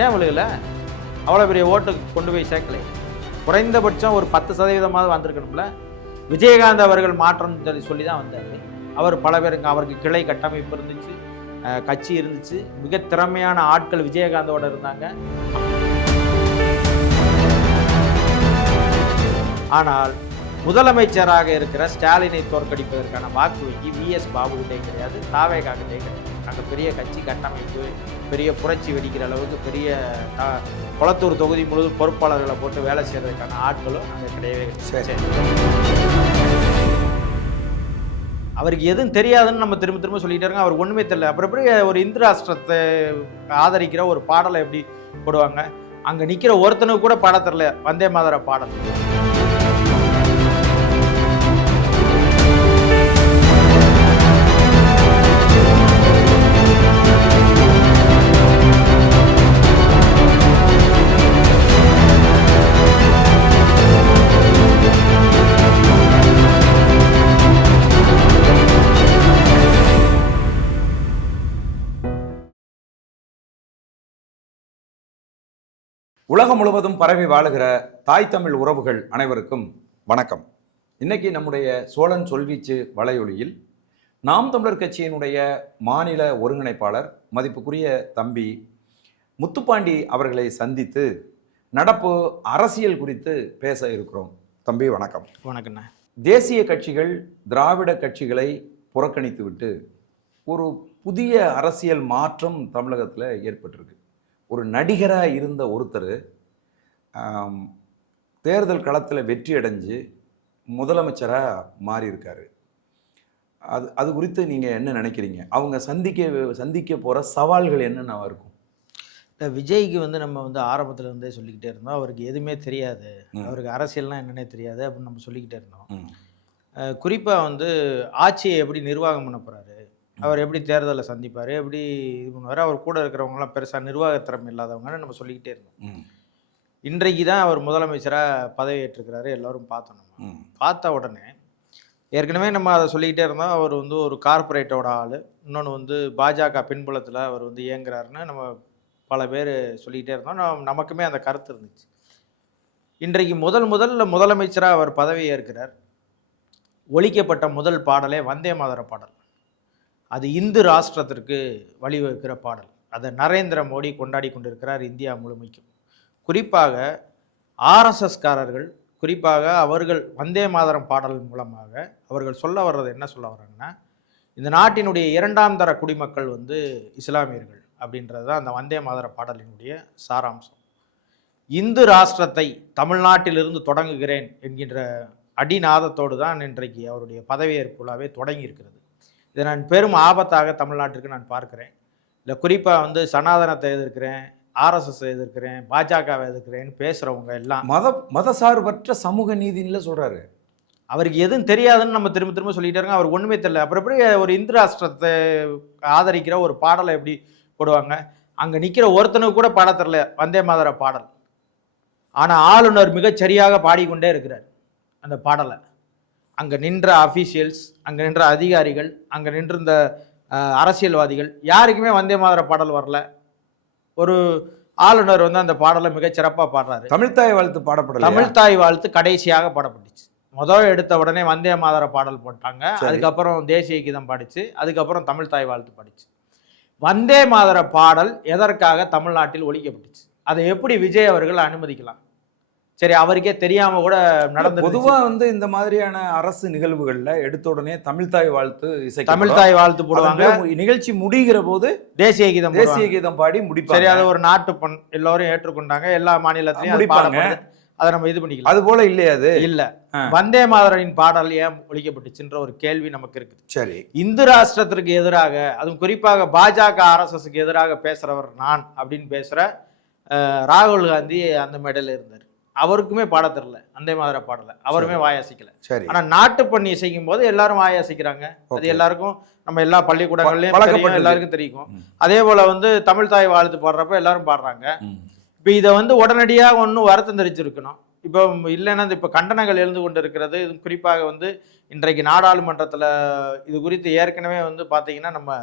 ஏன் விழுகலை? அவ்வளோ பெரிய ஓட்டு கொண்டு போய் சேர்க்கலை. குறைந்தபட்சம் ஒரு 10% வந்திருக்கணும்ல. விஜயகாந்த் அவர்கள் மாற்றம் சொல்லி தான் வந்தார். அவர் பல பேருக்கு அவருக்கு கிளை கட்டமைப்பு இருந்துச்சு, கட்சி இருந்துச்சு, மிக திறமையான ஆட்கள் விஜயகாந்தோட இருந்தாங்க. ஆனால் முதலமைச்சராக இருக்கிற ஸ்டாலினை தோற்கடிப்பதற்கான வாக்கு வங்கி VS பாபுகிட்டே கிடையாது, தாவேகாக்கிட்டே கிடையாது. அங்கே பெரிய கட்சி கட்டமைப்பு, பெரிய புரட்சி வெடிக்கிற அளவுக்கு பெரிய கொளத்தூர் தொகுதி முழுவதும் பொறுப்பாளர்களை போட்டு வேலை செய்யறதுக்கான ஆட்களும் அங்கே கிடையவே கிடையாது. அவருக்கு எதுவும் தெரியாதுன்னு நம்ம திரும்ப திரும்ப சொல்லிக்கிட்டே இருக்கோம். அவர் ஒன்றுமே தெரியல. அப்புறம் எப்படி ஒரு இந்து ராஷ்டிரத்தை ஆதரிக்கிற ஒரு பாடலை எப்படி போடுவாங்க? அங்கே நிற்கிற ஒருத்தனுக்கு கூட பாட தெரியல வந்தே மாதர பாடல். உலகம் முழுவதும் பரவி வாழுகிற தாய் தமிழ் உறவுகள் அனைவருக்கும் வணக்கம். இன்னைக்கு நம்முடைய சோழன் சொல்வீச்சு வலையொலியில் நாம் தமிழர் கட்சியினுடைய மாநில ஒருங்கிணைப்பாளர் மதிப்புக்குரிய தம்பி முத்துப்பாண்டி அவர்களை சந்தித்து நடப்பு அரசியல் குறித்து பேச இருக்கிறோம். தம்பி வணக்கம். வணக்கண்ணா. தேசிய கட்சிகள் திராவிட கட்சிகளை புறக்கணித்து விட்டு ஒரு புதிய அரசியல் மாற்றம் தமிழகத்தில் ஏற்பட்டிருக்கு. ஒரு நடிகராக இருந்த ஒருத்தர் தேர்தல் களத்தில் வெற்றி அடைஞ்சு முதலமைச்சராக மாறியிருக்காரு. அது குறித்து நீங்கள் என்ன நினைக்கிறீங்க? அவங்க சந்திக்க போகிற சவால்கள் என்னென்னவா இருக்கும்? விஜய்க்கு நம்ம ஆரம்பத்தில் இருந்தே சொல்லிக்கிட்டே இருந்தோம், அவருக்கு எதுவுமே தெரியாது, அவருக்கு அரசியல்னால் என்னன்னே தெரியாது அப்படின்னு நம்ம சொல்லிக்கிட்டே இருந்தோம். குறிப்பாக ஆட்சியை எப்படி நிர்வாகம் பண்ண போகிறாரு, அவர் எப்படி தேர்தலை சந்திப்பார், எப்படி இது பண்ணுவார், அவர் கூட இருக்கிறவங்களாம் பெருசாக நிர்வாகத்திறமை இல்லாதவங்கன்னு நம்ம சொல்லிக்கிட்டே இருந்தோம். இன்றைக்கு தான் அவர் முதலமைச்சராக பதவியேற்றிருக்கிறாரு, எல்லோரும் பார்த்தோம். நம்ம பார்த்த உடனே ஏற்கனவே நம்ம அதை சொல்லிக்கிட்டே இருந்தோம், அவர் ஒரு கார்பரேட்டோட ஆள், இன்னொன்று பாஜக பின்புலத்தில் அவர் இயங்குறாருன்னு நம்ம பல பேர் சொல்லிக்கிட்டே இருந்தோம். நமக்குமே அந்த கருத்து இருந்துச்சு. இன்றைக்கு முதல்ல முதலமைச்சராக அவர் பதவி ஏற்கிறார். ஒலிக்கப்பட்ட முதல் பாடலே வந்தே மாதர பாடல். அது இந்து ராஷ்டிரத்திற்கு வழிவகுக்கிற பாடல். அதை நரேந்திர மோடி கொண்டாடி கொண்டிருக்கிறார் இந்தியா முழுமைக்கும். குறிப்பாக RSSகாரர்கள், குறிப்பாக அவர்கள் வந்தே மாதரம் பாடல் மூலமாக அவர்கள் சொல்ல வர்றது என்ன சொல்ல வர்றாங்கன்னா, இந்த நாட்டினுடைய 2ஆம் தர குடிமக்கள் இஸ்லாமியர்கள் அப்படின்றது தான் அந்த வந்தே மாதர பாடலினுடைய சாராம்சம். இந்து ராஷ்டிரத்தை தமிழ்நாட்டிலிருந்து தொடங்குகிறேன் என்கின்ற அடிநாதத்தோடு தான் இன்றைக்கு அவருடைய பதவியேற்புலாவே தொடங்கி இருக்கிறது. இதை நான் பெரும் ஆபத்தாக தமிழ்நாட்டிற்கு நான் பார்க்கிறேன். இல்லை குறிப்பாக சனாதனத்தை எதிர்க்கிறேன், RSS எதிர்க்கிறேன், பாஜகவை எதிர்க்கிறேன்னு பேசுகிறவங்க எல்லாம் மதசார்பற்ற சமூக நீதின்னு சொல்கிறாரு. அவருக்கு எதுவும் தெரியாதுன்னு நம்ம திரும்ப திரும்ப சொல்லிகிட்டே இருக்கோம். அவருக்கு ஒன்றுமே தெரியல. அப்புறம் எப்படி ஒரு இந்து ராஷ்டிரத்தை ஆதரிக்கிற ஒரு பாடலை எப்படி போடுவாங்க? அங்கே நிற்கிற ஒருத்தனுக்கு கூட பாட தெரியல வந்தே மாதர பாடல். ஆனால் ஆளுநர் மிகச்சரியாக பாடிக்கொண்டே இருக்கிறார் அந்த பாடலை. அங்கே நின்ற அஃபீஷியல்ஸ், அங்கே நின்ற அதிகாரிகள், அங்கே நின்றிருந்த அரசியல்வாதிகள் யாருக்குமே வந்தே மாதர பாடல் வரல. ஒரு ஆளுநர் அந்த பாடலை மிகச்சிறப்பாக பாடுறாரு. தமிழ்தாய் வாழ்த்து பாடப்படல. தமிழ்தாய் வாழ்த்து கடைசியாக பாடப்பட்டுச்சு. முதல் எடுத்த உடனே வந்தே மாதர பாடல் போட்டாங்க, அதுக்கப்புறம் தேசிய கீதம் பாடிச்சு, அதுக்கப்புறம் தமிழ்தாய் வாழ்த்து பாடிச்சு. வந்தே மாதர பாடல் எதற்காக தமிழ்நாட்டில் ஒழிக்கப்பட்டுச்சு? அதை எப்படி விஜய் அவர்கள் அனுமதிக்கலாம்? சரி, அவருக்கே தெரியாம கூட நடந்து. பொதுவா இந்த மாதிரியான அரசு நிகழ்வுகள்ல எடுத்த உடனே தமிழ்தாய் வாழ்த்து தமிழ்தாய் வாழ்த்து போடுவாங்க. நிகழ்ச்சி முடிகிற போது தேசிய கீதம் பாடி முடிப்பாங்க. சரி, அதை ஒரு நாட்டு பண் எல்லாரும் ஏற்றுக்கொண்டாங்க. எல்லா மாநிலத்திலையும் முடிப்பாங்க. அதை நம்ம இது பண்ணிக்கலாம். அது போல இல்லையா? அது இல்ல. வந்தே மாதரின் பாடல் ஏன் ஒழிக்கப்பட்டுச்சுன்ற ஒரு கேள்வி நமக்கு இருக்கு. சரி, இந்து ராஷ்டிரத்திற்கு எதிராக, அதுவும் குறிப்பாக பாஜக RSSக்கு எதிராக பேசுறவர் நான் அப்படின்னு பேசுற ராகுல் காந்தி அந்த மேடையில் இருந்தார். அவருக்குமே பாட தெரியல வந்தே மாதர பாடல, அவருமே வாயாசிக்கல. ஆனா நாட்டு பண்ணி இசைக்கும் போது எல்லாரும் வாயாசிக்கிறாங்க. அது எல்லாருக்கும் நம்ம எல்லா பள்ளிக்கூடங்கள்லயும் எல்லாருக்கும் தெரியும். அதே போல தமிழ்தாய் வாழ்த்து பாடுறப்ப எல்லாரும் பாடுறாங்க. இப்ப இதை உடனடியாக ஒன்னும் வருத்தம் தெரிஞ்சிருக்கணும். இப்போ இல்லைன்னா இப்போ கண்டனங்கள் எழுந்து கொண்டு இருக்கிறது. இது குறிப்பாக இன்றைக்கு நாடாளுமன்றத்தில் இது குறித்து ஏற்கனவே பார்த்தீங்கன்னா நம்ம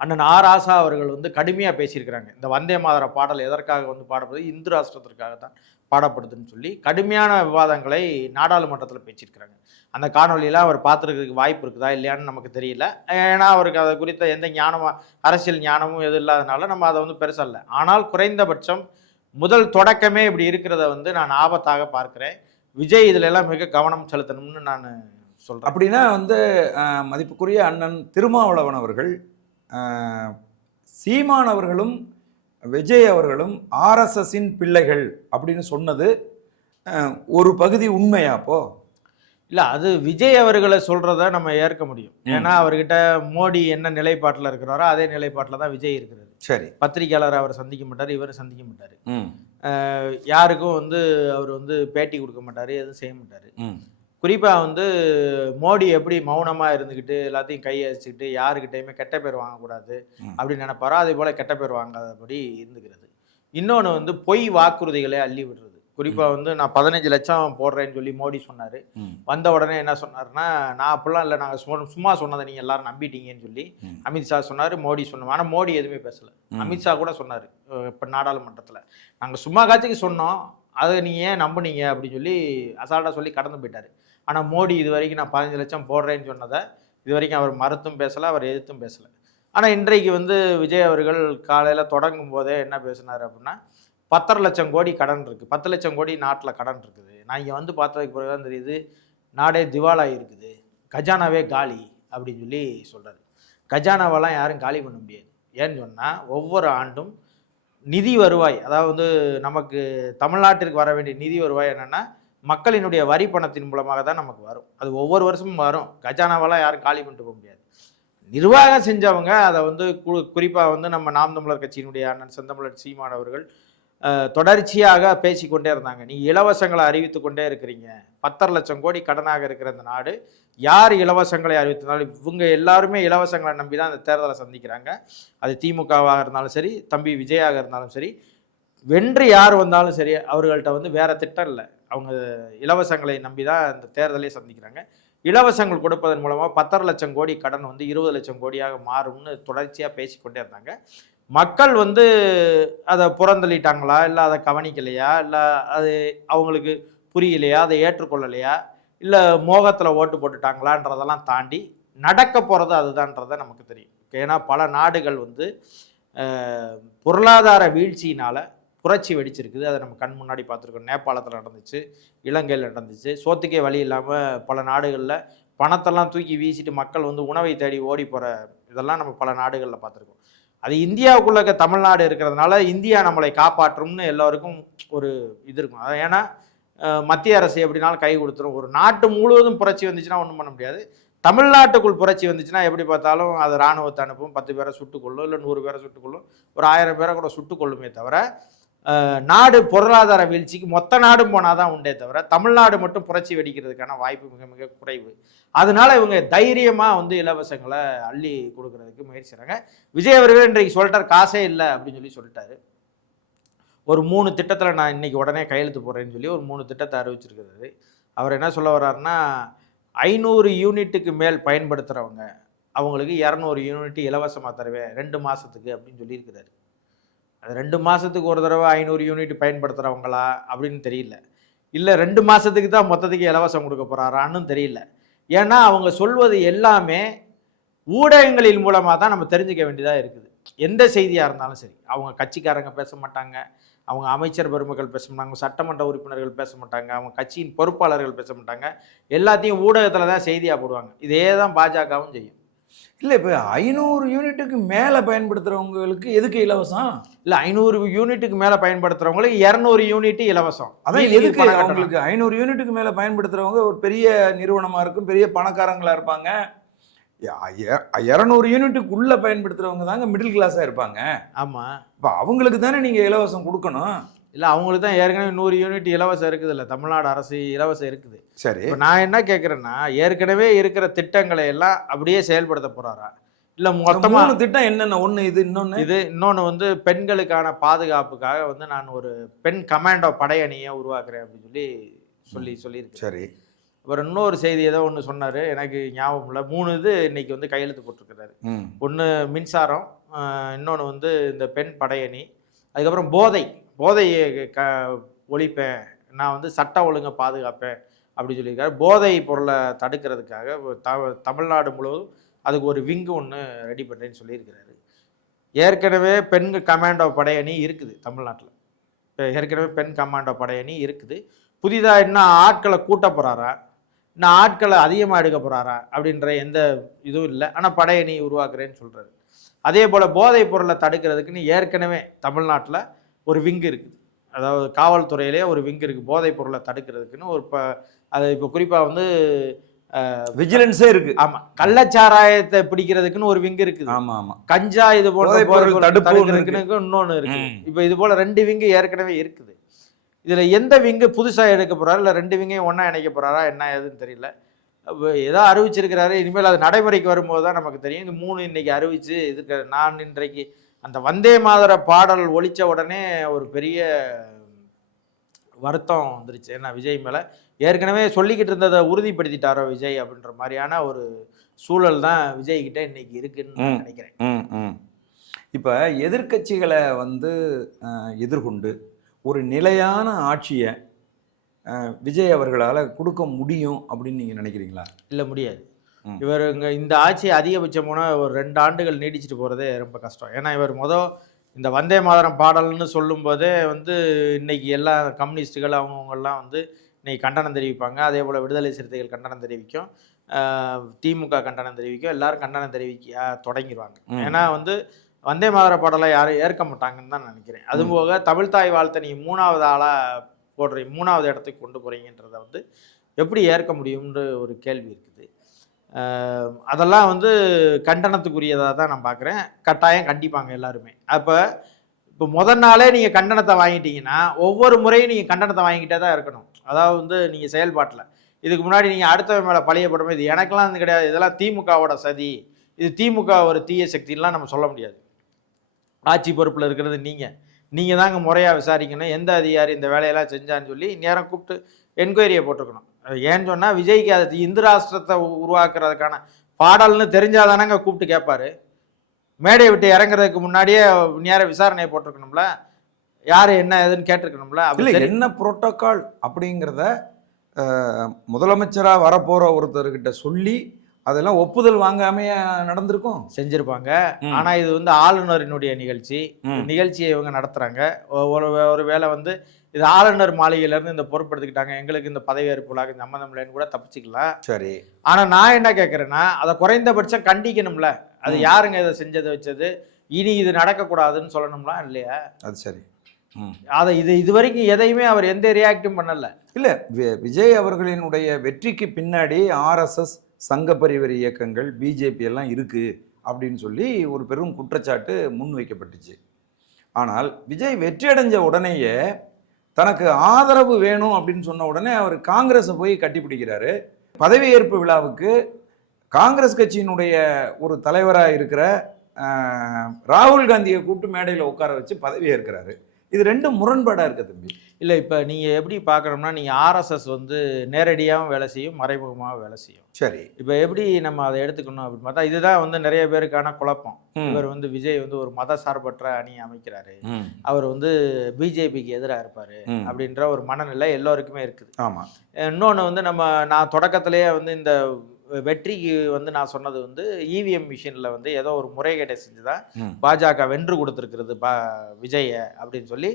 அண்ணன் ஆர் ஆசா அவர்கள் வந்து கடுமையாக பேசியிருக்கிறாங்க. இந்த வந்தே மாதர பாடல் எதற்காக வந்து பாடப்படுது, இந்து ராஷ்டிரத்திற்காக தான் பாடப்படுதுன்னு சொல்லி கடுமையான விவாதங்களை நாடாளுமன்றத்தில் பேசியிருக்கிறாங்க. அந்த காணொலியெல்லாம் அவர் பார்த்துருக்கிறதுக்கு வாய்ப்பு இருக்குதா இல்லையான்னு நமக்கு தெரியல. ஏன்னா அவருக்கு அதை குறித்த எந்த ஞானமும் அரசியல் ஞானமும் எதுவும் இல்லாதனால நம்ம அதை வந்து பெருசாக இல்லை. ஆனால் குறைந்தபட்சம் முதல் தொடக்கமே இப்படி இருக்கிறத வந்து நான் ஆபத்தாக பார்க்கிறேன். விஜய் இதுல எல்லாம் மிக கவனம் செலுத்தணும்னு நான் சொல்றேன். அப்படின்னா வந்து மதிப்புக்குரிய அண்ணன் திருமாவளவன் அவர்கள், சீமான் அவர்களும் விஜய் அவர்களும் ஆர்எஸ்எஸ்ஸின் பிள்ளைகள் அப்படின்னு சொன்னது ஒரு பகுதி உண்மையா? அப்போ இல்ல, அது விஜய் அவர்களை சொல்றத நம்ம ஏற்க முடியும். ஏன்னா அவர்கிட்ட மோடி என்ன நிலைப்பாட்டில் இருக்கிறாரோ அதே நிலைப்பாட்டில் தான் விஜய் இருக்கிறாரு. சரி, பத்திரிகையாளர் அவர் சந்திக்க மாட்டார், இவர் சந்திக்க மாட்டாரு, யாருக்கும் வந்து அவர் வந்து பேட்டி கொடுக்க மாட்டாரு, எதுவும் செய்ய மாட்டாரு. குறிப்பாக வந்து மோடி எப்படி மௌனமாக இருந்துக்கிட்டு எல்லாத்தையும் கையை அடிச்சுக்கிட்டு யாருக்கிட்டையுமே கெட்ட பேர் வாங்கக்கூடாது அப்படின்னு நினைப்பாரோ அதே போல் கெட்ட பேர் வாங்காதபடி இருந்துக்கிறது. இன்னொன்று வந்து பொய் வாக்குறுதிகளை அள்ளி விடுறது. குறிப்பாக வந்து நான் 15 லட்சம் போடுறேன்னு சொல்லி மோடி சொன்னார். வந்த உடனே என்ன சொன்னார்னா, நான் அப்படிலாம் இல்லை, நாங்கள் சும்மா சொன்னதை நீங்கள் எல்லாரும் நம்பிட்டீங்கன்னு சொல்லி அமித்ஷா சொன்னார், மோடி சொன்னோம். ஆனால் மோடி எதுவுமே பேசலை. அமித்ஷா கூட சொன்னார் இப்போ நாடாளுமன்றத்தில், நாங்கள் சும்மா காட்சிக்கு சொன்னோம், அதை நீங்கள் ஏன் நம்புனீங்க அப்படின்னு சொல்லி அசால்ட்டாக சொல்லி கடந்து போயிட்டார். ஆனால் மோடி இது வரைக்கும் நான் 15 லட்சம் போடுறேன்னு சொன்னதை இது வரைக்கும் அவர் மறுத்தும் பேசலை, அவர் எதிர்த்தும் பேசலை. ஆனால் இன்றைக்கு வந்து விஜய் அவர்கள் காலையில் தொடங்கும் போதே என்ன பேசினார் அப்படின்னா, 10.5 லட்சம் கோடி கடன் இருக்குது, 10 லட்சம் கோடி நாட்டில் கடன் இருக்குது, நான் இங்கே வந்து பார்த்ததுக்கு பிறகு தான் தெரியுது நாடே திவாலாக இருக்குது, கஜானாவே காலி அப்படின்னு சொல்லி சொல்கிறார். கஜானாவெல்லாம் யாரும் காலி பண்ண முடியாது. ஏன்னு சொன்னால் ஒவ்வொரு ஆண்டும் நிதி வருவாய், அதாவது நமக்கு தமிழ்நாட்டிற்கு வர வேண்டிய நிதி வருவாய் என்னென்னா மக்களினுடைய வரி பணத்தின் மூலமாக தான் நமக்கு வரும். அது ஒவ்வொரு வருஷமும் வரும். கஜானாவெல்லாம் யாரும் காலி பண்ணிட்டு போக முடியாது. நிர்வாகம் செஞ்சவங்க அதை வந்து குறிப்பாக வந்து நம்ம நாம் தமிழர் கட்சியினுடைய அண்ணன் செந்தமிழர் சீமான் அவர்கள் தொடர்ச்சியாக பேசிக்கொண்டே இருந்தாங்க. நீங்கள் இலவசங்களை அறிவித்து கொண்டே இருக்கிறீங்க, 10.5 லட்சம் கோடி கடனாக இருக்கிற இந்த நாடு யார் இலவசங்களை அறிவித்தனாலும் இவங்க எல்லாருமே இலவசங்களை நம்பி தான் அந்த தேர்தலை சந்திக்கிறாங்க. அது திமுகவாக இருந்தாலும் சரி, தம்பி விஜயாக இருந்தாலும் சரி, வென்று யார் வந்தாலும் சரி, அவர்கள்ட்ட வந்து வேற திட்டம் இல்லை. அவங்க இலவசங்களை நம்பி தான் இந்த தேர்தலே சந்திக்கிறாங்க. இலவசங்கள் கொடுப்பதன் மூலமாக 10.5 லட்சம் கோடி கடன் வந்து 20 லட்சம் கோடியாக மாறும்னு தொடர்ச்சியாக பேசிக்கொண்டே இருந்தாங்க. மக்கள் வந்து அதை புறந்தள்ளிட்டாங்களா, இல்லை அதை கவனிக்கலையா, இல்லை அது அவங்களுக்கு புரியலையா, அதை ஏற்றுக்கொள்ளலையா, இல்லை மோகத்தில் ஓட்டு போட்டுட்டாங்களான்றதெல்லாம் தாண்டி நடக்க போகிறது அதுதான்றதை நமக்கு தெரியும். ஏன்னா பல நாடுகள் வந்து பொருளாதார வீழ்ச்சியினால் புரட்சி வெடிச்சிருக்குது. அதை நம்ம கண் முன்னாடி பார்த்துருக்கோம். நேபாளத்தில் நடந்துச்சு, இலங்கையில் நடந்துச்சு. சோத்துக்கே வழி இல்லாமல் பல நாடுகளில் பணத்தெல்லாம் தூக்கி வீசிட்டு மக்கள் வந்து உணவை தேடி ஓடி போகிற இதெல்லாம் நம்ம பல நாடுகளில் பார்த்துருக்கோம். அது இந்தியாவுக்குள்ள தமிழ்நாடு இருக்கிறதுனால இந்தியா நம்மளை காப்பாற்றும்னு எல்லோருக்கும் ஒரு இது இருக்கும். அது ஏன்னா மத்திய அரசு எப்படினாலும் கை கொடுத்துரும். ஒரு நாட்டு முழுவதும் புரட்சி வந்துச்சுன்னா ஒன்றும் பண்ண முடியாது. தமிழ்நாட்டுக்குள் புரட்சி வந்துச்சுன்னா எப்படி பார்த்தாலும் அது இராணுவத்தை அனுப்பும், 10 பேரை சுட்டுக்கொள்ளும், இல்லை 100 பேரை சுட்டுக்கொள்ளும், ஒரு 1000 பேரை கூட சுட்டுக்கொள்ளுமே தவிர நாடு பொருளாதார வீழ்ச்சிக்கு மொத்த நாடும் போனால் தான் உண்டே தவிர தமிழ்நாடு மட்டும் புரட்சி வெடிக்கிறதுக்கான வாய்ப்பு மிக மிக குறைவு. அதனால இவங்க தைரியமாக வந்து இலவசங்களை அள்ளி கொடுக்கறதுக்கு முயற்சி செய்கிறாங்க. விஜய் அவர்கள் இன்றைக்கு சொல்லிட்டார், காசே இல்லை அப்படின்னு சொல்லி சொல்லிட்டாரு. ஒரு 3 திட்டத்தில் நான் இன்னைக்கு உடனே கையெழுத்து போடுறேன்னு சொல்லி ஒரு 3 திட்டத்தை அறிவிச்சிருக்கிறாரு. அவர் என்ன சொல்ல வர்றாருன்னா, 500 யூனிட்டுக்கு மேல் பயன்படுத்துகிறவங்க அவங்களுக்கு 200 யூனிட் இலவசமாக தருவேன் 2 மாதத்துக்கு அப்படின்னு சொல்லியிருக்கிறாரு. அது 2 மாதத்துக்கு ஒரு தடவை 500 யூனிட் பயன்படுத்துகிறவங்களா அப்படின்னு தெரியல. இல்லை 2 மாதத்துக்கு தான் மொத்தத்துக்கு இலவசம் கொடுக்க போகிறாரான்னு தெரியல. ஏன்னா அவங்க சொல்வது எல்லாமே ஊடகங்களின் மூலமாக தான் நம்ம தெரிஞ்சுக்க வேண்டியதாக இருக்குது. எந்த செய்தியாக இருந்தாலும் சரி, அவங்க கட்சிக்காரங்க பேச மாட்டாங்க, அவங்க அமைச்சர் பெருமக்கள் பேச மாட்டாங்க, சட்டமன்ற உறுப்பினர்கள் பேச மாட்டாங்க, அவங்க கட்சியின் பொறுப்பாளர்கள் பேச மாட்டாங்க. எல்லாத்தையும் ஊடகத்தில் தான் செய்தியாக போடுவாங்க. இதே தான் பாஜகவும் செய்யும். இல்லை, இப்போ 500 யூனிட்டுக்கு மேலே பயன்படுத்துகிறவங்களுக்கு எதுக்கு இலவசம்? இல்லை, 500 யூனிட்டுக்கு மேலே பயன்படுத்துகிறவங்களுக்கு 200 யூனிட் இலவசம். அதான் எதுக்கு அவங்களுக்கு 500 யூனிட்டுக்கு மேலே பயன்படுத்துகிறவங்க ஒரு பெரிய நிறுவனமாக இருக்கும், பெரிய பணக்காரங்களாக இருப்பாங்க. 200 யூனிட்டுக்குள்ளே பயன்படுத்துகிறவங்க தாங்க மிடில் கிளாஸாக இருப்பாங்க. ஆமாம், இப்போ அவங்களுக்கு தானே நீங்கள் இலவசம் கொடுக்கணும். இல்லை, அவங்களுக்கு தான் ஏற்கனவே 100 யூனிட் இலவசம் இருக்குது. இல்லை, தமிழ்நாடு அரசு இலவசம் இருக்குது. சரி, இப்போ நான் என்ன கேட்குறேன்னா, ஏற்கனவே இருக்கிற திட்டங்களை எல்லாம் அப்படியே செயல்படுத்த போகிறாரா, இல்லை மொத்தமாக திட்டம் என்னென்ன? ஒன்று இது, இன்னொன்று வந்து பெண்களுக்கான பாதுகாப்புக்காக வந்து நான் ஒரு பெண் கமாண்டோ படையணியை உருவாக்குறேன் அப்படின்னு சொல்லியிருக்கேன். சரி, அப்புறம் இன்னொரு செய்தி ஏதோ ஒன்று சொன்னார், எனக்கு ஞாபகம் இல்லை. 3 இது இன்னைக்கு வந்து கையெழுத்து போட்டிருக்கிறாரு. ஒன்று மின்சாரம், இன்னொன்று வந்து இந்த பெண் படையணி, அதுக்கப்புறம் போதையை ஒழிப்பேன், நான் வந்து சட்ட ஒழுங்கை பாதுகாப்பேன் அப்படின்னு சொல்லியிருக்காரு. போதை பொருளை தடுக்கிறதுக்காக தமிழ்நாடு முழுவதும் அதுக்கு ஒரு விங்கு ஒன்று ரெடி பண்ணுறேன்னு சொல்லியிருக்கிறாரு. ஏற்கனவே பெண் கமாண்டோ படையணி இருக்குது தமிழ்நாட்டில். ஏற்கனவே பெண் கமாண்டோ படையணி இருக்குது. புதிதாக இன்னும் ஆட்களை கூட்ட போகிறாரா, இன்னும் ஆட்களை அதிகமாக எடுக்க போகிறாரா அப்படின்ற எந்த இதுவும் இல்லை. ஆனால் படையணி உருவாக்குறேன்னு சொல்கிறாரு. அதே போல் போதைப் பொருளை தடுக்கிறதுக்குன்னு ஏற்கனவே தமிழ்நாட்டில் ஒரு விங்கு இருக்குது. அதாவது காவல்துறையிலே ஒரு விங்கு இருக்குது போதைப் பொருளை தடுக்கிறதுக்குன்னு. அது இப்போ குறிப்பாக வந்து விஜிலன்ஸே இருக்கு. ஆமா, கள்ளச்சாராயத்தை பிடிக்கிறதுக்குன்னு ஒரு விங்கு இருக்குது. ஆமா ஆமா, கஞ்சா இது போல தடுக்கிறதுக்குன்னு இன்னொன்று இருக்கு. இப்போ இது போல 2 விங்கு ஏற்கனவே இருக்குது. இதுல எந்த விங்கு புதுசா எடுக்க போறாரு, இல்ல 2 விங்கையும் ஒன்னா இணைக்க போறாரா, என்ன ஏதுன்னு தெரியல. ஏதோ அறிவிச்சிருக்கிறாரு. இனிமேல் அது நடைமுறைக்கு வரும்போது தான் நமக்கு தெரியும். இந்த 3 இன்னைக்கு அறிவிச்சு இதுக்கு நான் இன்றைக்கு அந்த வந்தே மாதர பாடல் ஒழிச்ச உடனே ஒரு பெரிய வருத்தம் வந்துருச்சு. ஏன்னா விஜய் மேல ஏற்கனவே சொல்லிக்கிட்டு இருந்ததை உறுதிப்படுத்திட்டாரோ விஜய் அப்படின்ற மாதிரியான ஒரு சூழல் தான் விஜய் கிட்ட இன்னைக்கு இருக்குன்னு நினைக்கிறேன். இப்ப எதிர்கட்சிகளை வந்து எதிர்கொண்டு ஒரு நிலையான ஆட்சியை விஜய் அவர்களால் கொடுக்க முடியும் அப்படின்னு நீங்கள் நினைக்கிறீங்களா? இல்லை, முடியாது. இவர் இந்த ஆட்சி அதிகபட்சம் போனால் ஒரு 2 ஆண்டுகள் நீடிச்சுட்டு போகிறதே ரொம்ப கஷ்டம். ஏன்னா இவர் இந்த வந்தே மாதரம் பாடல்னு சொல்லும்போதே வந்து இன்னைக்கு எல்லா கம்யூனிஸ்டுகள் அவங்கவுங்கெல்லாம் வந்து இன்னைக்கு கண்டனம் தெரிவிப்பாங்க. அதே போல் விடுதலை சிறுத்தைகள் கண்டனம் தெரிவிக்கும், திமுக கண்டனம் தெரிவிக்கும், எல்லாரும் கண்டனம் தெரிவிக்க தொடங்கிடுவாங்க. ஏன்னா வந்து வந்தே மாதர பாடலை யாரும் ஏற்க மாட்டாங்கன்னு தான் நினைக்கிறேன். அதுபோக தமிழ்தாய் வாழ்த்தை நீங்கள் 3வது ஆளாக போடுறீங்க, 3வது இடத்துக்கு கொண்டு போகிறீங்கன்றதை வந்து எப்படி ஏற்க முடியும்ன்ற ஒரு கேள்வி இருக்குது. அதெல்லாம் வந்து கண்டனத்துக்குரியதாக தான் நான் பார்க்குறேன். கட்டாயம் கண்டிப்பாங்க எல்லாருமே. இப்போ முதல் நாளே நீங்கள் கண்டனத்தை வாங்கிட்டீங்கன்னா ஒவ்வொரு முறையும் நீங்கள் கண்டனத்தை வாங்கிக்கிட்டே தான் இருக்கணும். அதாவது வந்து நீங்கள் செயல்பாட்டில் இதுக்கு முன்னாடி நீங்கள் அடுத்த மேலே பழைய படமே இது எனக்கெல்லாம் இது கிடையாது, இதெல்லாம் திமுகவோட சதி, இது திமுக ஒரு தீய சக்திலாம் நம்ம சொல்ல முடியாது. ஆட்சி பொறுப்பில் இருக்கிறது நீங்கள் தாங்க முறையாக விசாரிக்கணும், எந்த அதிகாரி இந்த வேலையெல்லாம் செஞ்சான்னு சொல்லி நேரம் கூப்பிட்டு என்கொயரியை போட்டிருக்கணும். ஏன்னு சொன்னால் விஜய்க்கு அது இந்து ராஷ்டிரத்தை உருவாக்குறதுக்கான பாடல்னு தெரிஞ்சாதானங்க கூப்பிட்டு கேட்பாரு. மேடையை விட்டு இறங்குறதுக்கு முன்னாடியே நேரம் விசாரணையை போட்டிருக்கணும்ல, யார் என்ன ஏதுன்னு கேட்டிருக்கணும்ல. அப்படி என்ன புரோட்டோகால் அப்படிங்கிறத முதலமைச்சராக வரப்போகிற ஒருத்தர்கிட்ட சொல்லி அதெல்லாம் ஒப்புதல் வாங்காமைய நடந்திருக்கும், செஞ்சிருப்பாங்க. ஆனா இது வந்து ஆளுநரினுடைய நிகழ்ச்சியை இவங்க நடத்துறாங்க. ஒரு வேளை வந்து இது ஆளுநர் மாளிகையில இருந்து இந்த பொறுப்பெடுத்துக்கிட்டாங்க, எங்களுக்கு இந்த பதவியேற்பு விழாக்கு சம்மந்தம் இல்லைன்னு கூட தப்பிச்சுக்கலாம். சரி, ஆனா நான் என்ன கேட்கறேன்னா அதை குறைந்தபட்சம் கண்டிக்கணும்ல. அது யாருங்க இதை செஞ்சதை வச்சது, இனி இது நடக்கக்கூடாதுன்னு சொல்லணும்லாம் இல்லையா? அது சரி. அதை இது வரைக்கும் எதையுமே அவர் எந்த ரியாக்டும் பண்ணல. இல்ல, விஜய் அவர்களினுடைய வெற்றிக்கு பின்னாடி RSS சங்க பரிவார இயக்கங்கள் பிஜேபி எல்லாம் இருக்கு அப்படின்னு சொல்லி ஒரு பெரும் குற்றச்சாட்டு முன்வைக்கப்பட்டுச்சு. ஆனால் விஜய் வெற்றி அடைஞ்ச உடனேயே தனக்கு ஆதரவு வேணும் அப்படின்னு சொன்ன உடனே அவர் காங்கிரஸை போய் கட்டிப்பிடிக்கிறாரு. பதவியேற்பு விழாவுக்கு காங்கிரஸ் கட்சியினுடைய ஒரு தலைவராக இருக்கிற ராகுல் காந்தியை கூப்பிட்டு மேடையில் உட்கார வச்சு பதவி ஏற்கிறாரு. இது 2 முரண்பாடாக இருக்கு தம்பி. இல்லை, இப்போ நீங்கள் எப்படி பார்க்கணும்னா நீங்கள் RSS வந்து நேரடியாகவும் வேலை செய்யும், மறைமுகமாக வேலை செய்யும். சரி, இப்போ எப்படி நம்ம அதை எடுத்துக்கணும் அப்படின்னு பார்த்தா இதுதான் வந்து நிறைய பேருக்கான குழப்பம். இவர் வந்து விஜய் வந்து ஒரு மத சார்பற்ற அணி அமைக்கிறாரு, அவர் வந்து பிஜேபிக்கு எதிராக இருப்பார் அப்படின்ற ஒரு மனநிலை எல்லோருக்குமே இருக்குது. ஆமாம். இன்னொன்று வந்து நான் தொடக்கத்திலேயே வந்து இந்த வெற்றிக்கு வந்து நான் சொன்னது வந்து இவிஎம் மிஷினில் வந்து ஏதோ ஒரு முறைகேட்டை செஞ்சுதான் பாஜக வென்று கொடுத்துருக்கிறது விஜயை அப்படின்னு சொல்லி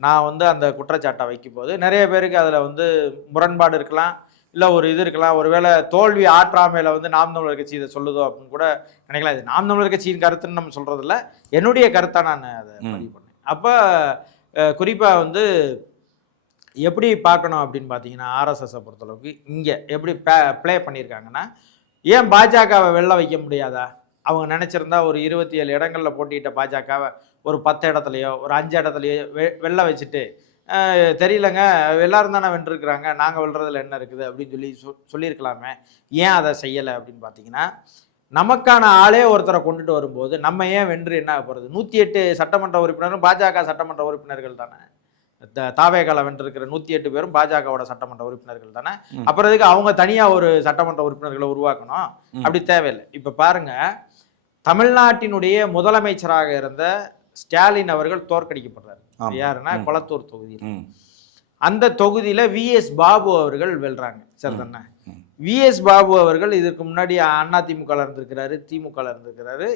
நான் வந்து அந்த குற்றச்சாட்டை வைக்கும்போது நிறைய பேருக்கு அதில் வந்து முரண்பாடு இருக்கலாம், இல்லை ஒரு இது இருக்கலாம். ஒருவேளை தோல்வி ஆற்றாமையில் வந்து நாம் தமிழர் கட்சி இதை சொல்லுதோ அப்படின்னு கூட நினைக்கலாம். இது நாம் தமிழர் கட்சியின் கருத்துன்னு நம்ம சொல்கிறதில்ல, என்னுடைய கருத்தாக நான் அதை பதிவு பண்ணேன். அப்போ குறிப்பாக வந்து எப்படி பார்க்கணும் அப்படின்னு பார்த்தீங்கன்னா RSSஐ பொறுத்தளவுக்கு இங்கே எப்படி ப்ளே பண்ணியிருக்காங்கன்னா, ஏன் பாஜகவை வெளில வைக்க முடியாதா? அவங்க நினச்சிருந்தா ஒரு 27 இடங்களில் போட்டியிட்ட பாஜகவை ஒரு 10 இடத்துலையோ ஒரு 5 இடத்துலையோ வெளில வச்சுட்டு தெரியலங்க எல்லாரும் தானே வென்றுருக்குறாங்க, நாங்கள் வெல்றதுல என்ன இருக்குது அப்படின்னு சொல்லி சொல்லியிருக்கலாமே. ஏன் அதை செய்யலை அப்படின்னு பார்த்தீங்கன்னா, நமக்கான ஆளே ஒருத்தரை கொண்டுட்டு வரும்போது நம்ம ஏன் வென்று என்ன போகிறது? 108 சட்டமன்ற உறுப்பினரும் பாஜக சட்டமன்ற உறுப்பினர்கள் தானே. தாவேகால வென்றிருக்கிற 108 பேரும் பாஜகவோட சட்டமன்ற உறுப்பினர்கள் தானே. அப்புறம் இதுக்கு அவங்க தனியா ஒரு சட்டமன்ற உறுப்பினர்களை உருவாக்கணும்? அப்படி தேவையில்லை. இப்ப பாருங்க, தமிழ்நாட்டினுடைய முதலமைச்சராக இருந்த ஸ்டாலின் அவர்கள் தோற்கடிக்கப்படுறாரு. யாருன்னா கொளத்தூர் தொகுதியில். அந்த தொகுதியில VS பாபு அவர்கள் வெல்றாங்க. சரிதானே? VS பாபு அவர்கள் இதற்கு முன்னாடி அதிமுக இருந்திருக்கிறாரு, திமுக இருந்திருக்கிறாரு,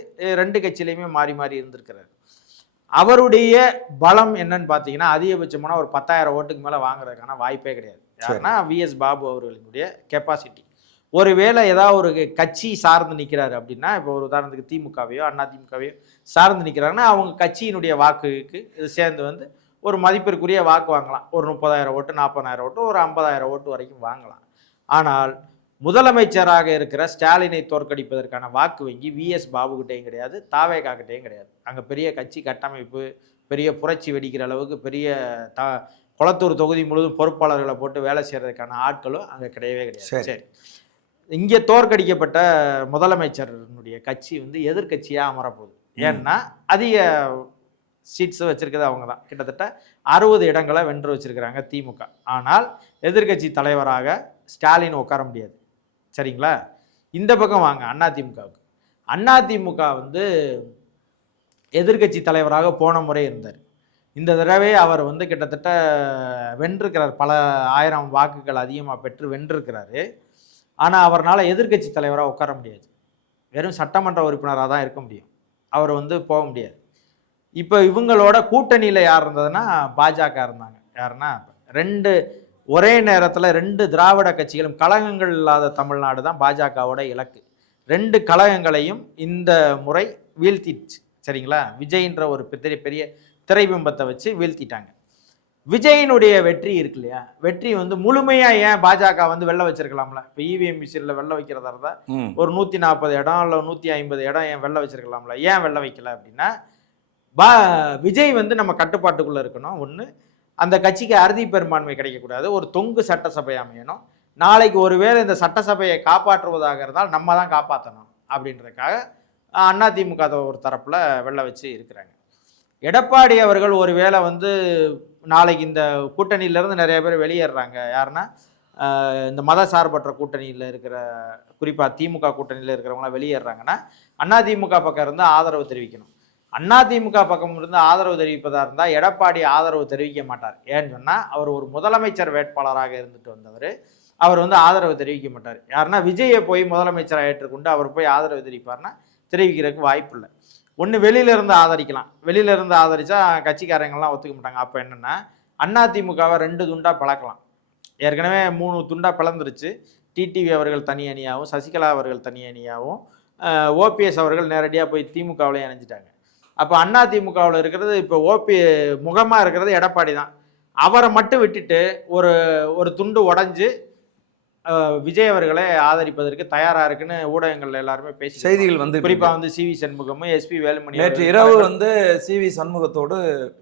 2 கட்சியிலையுமே மாறி மாறி இருந்திருக்கிறாரு. அவருடைய பலம் என்னன்னு பார்த்தீங்கன்னா, அதிகபட்சமான ஒரு 10,000 ஓட்டுக்கு மேலே வாங்குறதுக்கான வாய்ப்பே கிடையாது. யாருன்னா VS பாபு அவர்களுடைய கெப்பாசிட்டி. ஒருவேளை ஏதாவது ஒரு கட்சி சார்ந்து நிற்கிறாரு அப்படின்னா, இப்போ ஒரு உதாரணத்துக்கு திமுகவையோ அதிமுகவையோ சார்ந்து நிற்கிறாங்கன்னா, அவங்க கட்சியினுடைய வாக்குக்கு இது சேர்ந்து வந்து ஒரு மதிப்பிற்குரிய வாக்கு வாங்கலாம். ஒரு 30,000 ஓட்டு, 40,000 ஓட்டு, ஒரு 50,000 ஓட்டு வரைக்கும் வாங்கலாம். ஆனால் முதலமைச்சராக இருக்கிற ஸ்டாலினை தோற்கடிப்பதற்கான வாக்கு வங்கி VS பாபுகிட்டையும் கிடையாது, தாவேகா கிட்டையும் கிடையாது. அங்கே பெரிய கட்சி கட்டமைப்பு, பெரிய புரட்சி வெடிக்கிற அளவுக்கு பெரிய கொளத்தூர் தொகுதி முழுவதும் பொறுப்பாளர்களை போட்டு வேலை செய்யறதுக்கான ஆட்களும் அங்கே கிடையவே கிடையாது. சரி, இங்கே தோற்கடிக்கப்பட்ட முதலமைச்சருடைய கட்சி வந்து எதிர்கட்சியாக அமரப்போகுது. ஏன்னா அதிக சீட்ஸ் வச்சிருக்கிறது அவங்க தான். கிட்டத்தட்ட 60 இடங்களை வென்று வச்சிருக்கிறாங்க திமுக. ஆனால் எதிர்கட்சி தலைவராக ஸ்டாலின் உட்கார முடியாது. சரிங்களா? இந்த பக்கம் வாங்க அதிமுகவுக்கு. அதிமுக வந்து எதிர்கட்சி தலைவராக போன முறை இருந்தார். இந்த தடவை அவர் வந்து கிட்டத்தட்ட வென்றிருக்கிறார். பல ஆயிரம் வாக்குகள் அதிகமாக பெற்று வென்றிருக்கிறாரு. ஆனால் அவரால் எதிர்கட்சி தலைவராக உட்கார முடியாது. வெறும் சட்டமன்ற உறுப்பினராக தான் இருக்க முடியும். அவர் வந்து போக முடியாது. இப்போ இவங்களோட கூட்டணியில் யார் இருந்ததுன்னா பாஜக இருந்தாங்க. யாருன்னா 2 ஒரே நேரத்தில் 2 திராவிட கட்சிகளும், கழகங்கள் இல்லாத தமிழ்நாடு தான் பாஜகவோட இலக்கு. 2 கழகங்களையும் இந்த முறை வீழ்த்திடுச்சு. சரிங்களா? விஜய்ன்ற ஒரு பெரிய திரைபிம்பத்தை வச்சு வீழ்த்திட்டாங்க. விஜயினுடைய வெற்றி இருக்கு இல்லையா, வெற்றி வந்து முழுமையாக ஏன் பாஜக வந்து வெள்ள வச்சிருக்கலாம்ல? இப்போ EVM மிஷினில் வெள்ள வைக்கிறதா இருந்தால் ஒரு 140 இடம் இல்லை 150 இடம் ஏன் வெள்ள வச்சிருக்கலாம்ல? ஏன் வெள்ள வைக்கல அப்படின்னா, விஜய் வந்து நம்ம கட்டுப்பாட்டுக்குள்ளே இருக்கணும். ஒன்று, அந்த கட்சிக்கு அறுதி பெரும்பான்மை கிடைக்கக்கூடாது. ஒரு தொங்கு சட்டசபை அமையணும். நாளைக்கு ஒருவேளை இந்த சட்டசபையை காப்பாற்றுவதாக இருந்தால் நம்ம தான் காப்பாற்றணும் அப்படின்றதுக்காக அதிமுக ஒரு தரப்பில் வெள்ள வச்சு இருக்கிறாங்க. எடப்பாடி அவர்கள் ஒருவேளை வந்து நாளைக்கு இந்த கூட்டணியிலேருந்து நிறைய பேர் வெளியேறாங்க. யாருன்னா இந்த மத சார்பற்ற கூட்டணியில் இருக்கிற, குறிப்பாக திமுக கூட்டணியில் இருக்கிறவங்களாம் வெளியேறாங்கன்னா அதிமுக பக்கம் இருந்து ஆதரவு தெரிவிக்கணும். அதிமுக பக்கம் இருந்து ஆதரவு தெரிவிப்பதாக இருந்தால் எடப்பாடி ஆதரவு தெரிவிக்க மாட்டார். ஏன்னு சொன்னால் அவர் ஒரு முதலமைச்சர் வேட்பாளராக இருந்துட்டு வந்தவர். அவர் வந்து ஆதரவு தெரிவிக்க மாட்டார். யாருன்னா விஜயை போய் முதலமைச்சராக ஏற்றுக்கொண்டு அவர் போய் ஆதரவு தெரிவிப்பார்னா தெரிவிக்கிறதுக்கு வாய்ப்பு இல்லை. ஒன்று வெளியிலேருந்து ஆதரிக்கலாம். வெளியிலேருந்து ஆதரித்தா கட்சிக்காரங்கள்லாம் ஒத்துக்க மாட்டாங்க. அப்போ என்னென்னா அதிமுகவை 2 துண்டாக பிளக்கலாம். ஏற்கனவே 3 துண்டாக பிளந்துருச்சு. டிடிவி அவர்கள் தனி அணியாகவும், சசிகலா அவர்கள் தனி அணியாகவும், ஓபிஎஸ் அவர்கள் நேரடியாக போய் திமுகவிலையும் இணைஞ்சிட்டாங்க. அப்போ அதிமுகவில் இருக்கிறது இப்போ முகமாக இருக்கிறது எடப்பாடி தான். அவரை மட்டும் விட்டுட்டு ஒரு துண்டு உடஞ்சி விஜய் அவர்களை ஆதரிப்பதற்கு தயாரா இருக்குன்னு ஊடகங்கள்ல எல்லாருமே பேசி செய்திகள் வந்து, குறிப்பா வந்து CV சண்முகமும் SP வேலுமணி நேற்று இரவு வந்து CV சண்முகத்தோடு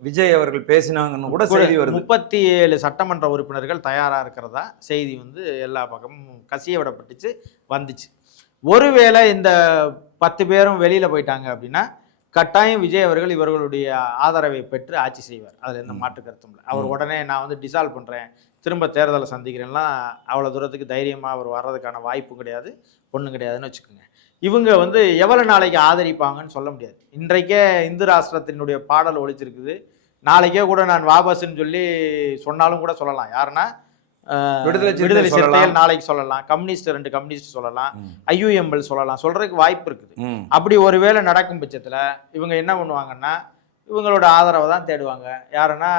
விஜய் அவர்கள் பேசினாங்கன்னு கூட செய்தி வருது. 37 சட்டமன்ற உறுப்பினர்கள் தயாரா இருக்கிறதா செய்தி வந்து எல்லா பக்கமும் கசிய விடப்பட்டுச்சு வந்துச்சு. ஒருவேளை இந்த 10 பேரும் வெளியில போயிட்டாங்க அப்படின்னா கட்டாயம் விஜய் அவர்கள் இவர்களுடைய ஆதரவை பெற்று ஆட்சி செய்வார். அதில் எந்த மாற்று கருத்தும் இல்லை. அவர் உடனே நான் வந்து டிசால்வ் பண்ணுறேன், திரும்ப தேர்தலை சந்திக்கிறேன்லாம் அவ்வளோ தூரத்துக்கு தைரியமாக அவர் வர்றதுக்கான வாய்ப்பும் கிடையாது, ஒன்றும் கிடையாதுன்னு வச்சுக்கோங்க. இவங்க வந்து எவ்வளோ நாளைக்கு ஆதரிப்பாங்கன்னு சொல்ல முடியாது. இன்றைக்கே இந்து ராஷ்டிரத்தினுடைய பாடல் ஒழிச்சிருக்குது. நாளைக்கே கூட நான் வாபஸ்ன்னு சொல்லி சொன்னாலும் கூட சொல்லலாம். யாருன்னா விடுதலை சிறுத்தைகள் நாளைக்கு சொல்லலாம், கம்யூனிஸ்ட் 2 கம்யூனிஸ்ட் சொல்லலாம், IUML சொல்லலாம், சொல்றதுக்கு வாய்ப்பு இருக்குது. அப்படி ஒருவேளை நடக்கும் பட்சத்தில் இவங்க என்ன பண்ணுவாங்கன்னா இவங்களோட ஆதரவை தான் தேடுவாங்க. யாருன்னா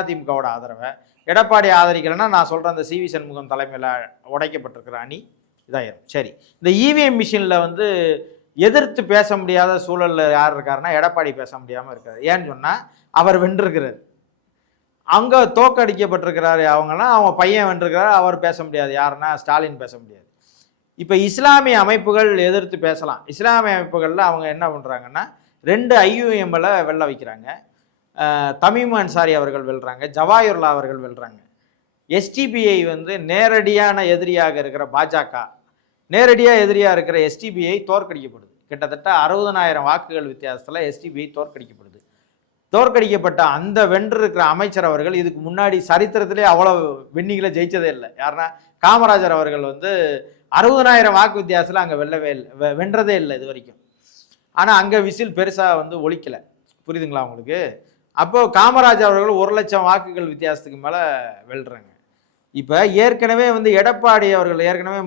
அதிமுகவோட ஆதரவை. எடப்பாடி ஆதரிக்கலைன்னா நான் சொல்ற அந்த CV சண்முகம் தலைமையில் உடைக்கப்பட்டிருக்கிற அணி இதாயிரும். சரி, இந்த EVM மிஷினில் வந்து எதிர்த்து பேச முடியாத சூழலில் யார் இருக்காருன்னா எடப்பாடி பேச முடியாமல் இருக்காரு. ஏன்னு சொன்னால் அவர் வென்றிருக்கிறார். அங்கே தோக்கடிக்கப்பட்டிருக்கிறாரு. அவங்கெல்லாம் அவங்க பையன் வென்றிருக்கிறாரு, அவர் பேச முடியாது. யாருன்னா ஸ்டாலின் பேச முடியாது. இப்போ இஸ்லாமிய அமைப்புகள் எதிர்த்து பேசலாம். இஸ்லாமிய அமைப்புகளில் அவங்க என்ன பண்ணுறாங்கன்னா 2 IUMல வெல்ல வைக்கிறாங்க. தமீம் அன்சாரி அவர்கள் வெல்றாங்க, ஜவாஹிர்லா அவர்கள் வெல்றாங்க. STPI வந்து நேரடியான எதிரியாக இருக்கிற பாஜக, நேரடியாக எதிரியாக இருக்கிற STPI தோற்கடிக்கப்படுது. கிட்டத்தட்ட 60,000 வாக்குகள் வித்தியாசத்தில் STPI தோற்கடிக்கப்படுது. தோற்கடிக்கப்பட்ட அந்த வென்றிருக்கிற அமைச்சர் அவர்கள் இதுக்கு முன்னாடி சரித்திரத்திலே அவ்வளோ வின்னிங்களை ஜெயிச்சதே இல்லை. யாருன்னா காமராஜர் அவர்கள் வந்து 60,000 வாக்கு வித்தியாசத்தில் அங்கே வெல்லவே இல்லை, வென்றதே இல்லை இது வரைக்கும். ஆனால் அங்கே விசில் பெருசாக வந்து ஒலிக்கலை. புரியுதுங்களா உங்களுக்கு? அப்போது காமராஜர் அவர்கள் 1,00,000 வாக்குகள் வித்தியாசத்துக்கு மேலே வெல்றாங்க. இப்போ ஏற்கனவே வந்து எடப்பாடி அவர்கள் ஏற்கனவே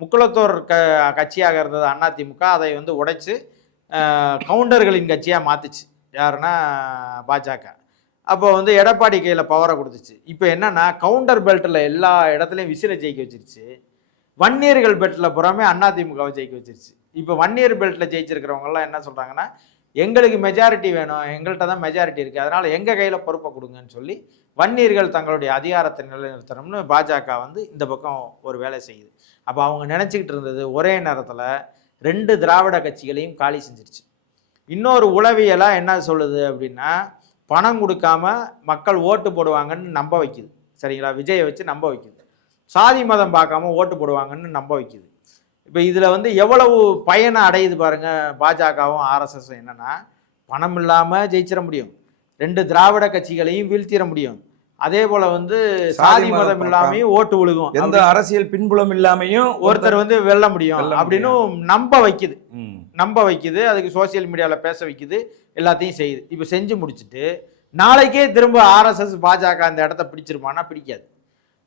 முக்குளத்தோர் கட்சியாக இருந்தது அதிமுக, அதை வந்து உடைச்சு கவுண்டர்களின் கட்சியாக மாற்றுச்சு. யாருன்னா பாஜக. அப்போ வந்து எடப்பாடி கையில் பவரை கொடுத்துச்சு. இப்போ என்னன்னா கவுண்டர் பெல்ட்டில் எல்லா இடத்துலையும் விசிலை ஜெயிக்க வச்சிருச்சு. வன்னியர்கள் பெல்ட்டில் புறாமே அதிமுகவை ஜெயிக்க வச்சிருச்சு. இப்போ வன்னியர் பெல்ட்டில் ஜெயிச்சிருக்கிறவங்கலாம் என்ன சொல்கிறாங்கன்னா, எங்களுக்கு மெஜாரிட்டி வேணும், எங்கள்கிட்ட தான் மெஜாரிட்டி இருக்குது, அதனால் எங்கள் கையில் பொறுப்பை கொடுங்கன்னு சொல்லி வன்னியர்கள் தங்களுடைய அதிகாரத்தை நிலைநிறுத்தணும்னு பாஜக வந்து இந்த பக்கம் ஒரு வேலை செய்யுது. அப்போ அவங்க நினச்சிக்கிட்டு இருந்தது ஒரே நேரத்தில் 2 திராவிட கட்சிகளையும் காலி செஞ்சிருச்சு. இன்னொரு உளவியலாக என்ன சொல்லுது அப்படின்னா, பணம் கொடுக்காம மக்கள் ஓட்டு போடுவாங்கன்னு நம்ப வைக்குது. சரிங்களா? விஜயை வச்சு நம்ப வைக்குது. சாதி மதம் பார்க்காம ஓட்டு போடுவாங்கன்னு நம்ப வைக்குது. இப்போ இதில் வந்து எவ்வளவு பயனை அடையுது பாருங்க பாஜகவும் ஆர்எஸ்எஸும். என்னன்னா, பணம் இல்லாமல் ஜெயிச்சிட முடியும், 2 திராவிட கட்சிகளையும் வீழ்த்திட முடியும், அதே போல வந்து சாதி மதம் இல்லாமையும் ஓட்டு விழுகும், எந்த அரசியல் பின்புலம் இல்லாமையும் ஒருத்தர் வந்து வெல்ல முடியும் அப்படின்னு நம்ப வைக்குது. அதுக்கு சோசியல் மீடியாவில் பேச வைக்குது, எல்லாத்தையும் செய்யுது. இப்போ செஞ்சு முடிச்சுட்டு நாளைக்கே திரும்ப ஆர்எஸ்எஸ் பாஜக அந்த இடத்த பிடிச்சிருமானா பிடிக்காது.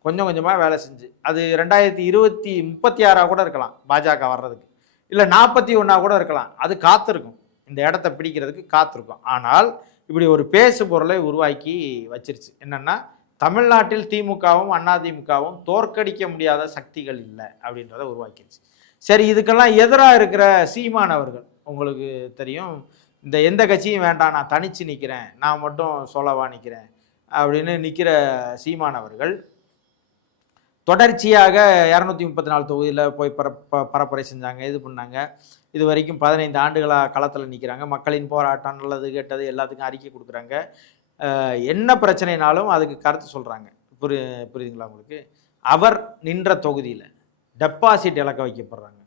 கொஞ்சம் கொஞ்சமாக வேலை செஞ்சு அது 2036 கூட இருக்கலாம் பாஜக வர்றதுக்கு, இல்லை 41 கூட இருக்கலாம். அது காத்திருக்கும், இந்த இடத்த பிடிக்கிறதுக்கு காத்திருக்கும். ஆனால் இப்படி ஒரு பேசு பொருளை உருவாக்கி வச்சிருச்சு. என்னன்னா, தமிழ்நாட்டில் திமுகவும் அதிமுகவும் தோற்கடிக்க முடியாத சக்திகள் இல்லை அப்படின்றத உருவாக்கிடுச்சு. சரி, இதுக்கெல்லாம் எதிராக இருக்கிற சீமான் அவர்கள், உங்களுக்கு தெரியும், இந்த எந்த கட்சியும் வேண்டாம், நான் தனிச்சு நிற்கிறேன், நான் மட்டும் சோலவா நிற்கிறேன் அப்படின்னு நிற்கிற சீமான் அவர்கள் தொடர்ச்சியாக 234 தொகுதியில் போய் பரப்புரை செஞ்சாங்க, இது பண்ணாங்க. இது வரைக்கும் 15 ஆண்டுகளாக களத்தில் நிற்கிறாங்க. மக்களின் போராட்டம், நல்லது கெட்டது எல்லாத்துக்கும் அறிக்கை கொடுக்குறாங்க. என்ன பிரச்சனைனாலும் அதுக்கு கருத்து சொல்கிறாங்க. புரியுதுங்களா உங்களுக்கு? அவர் நின்ற தொகுதியில் டெபாசிட் இழக்க வைக்கப்படுறாங்க.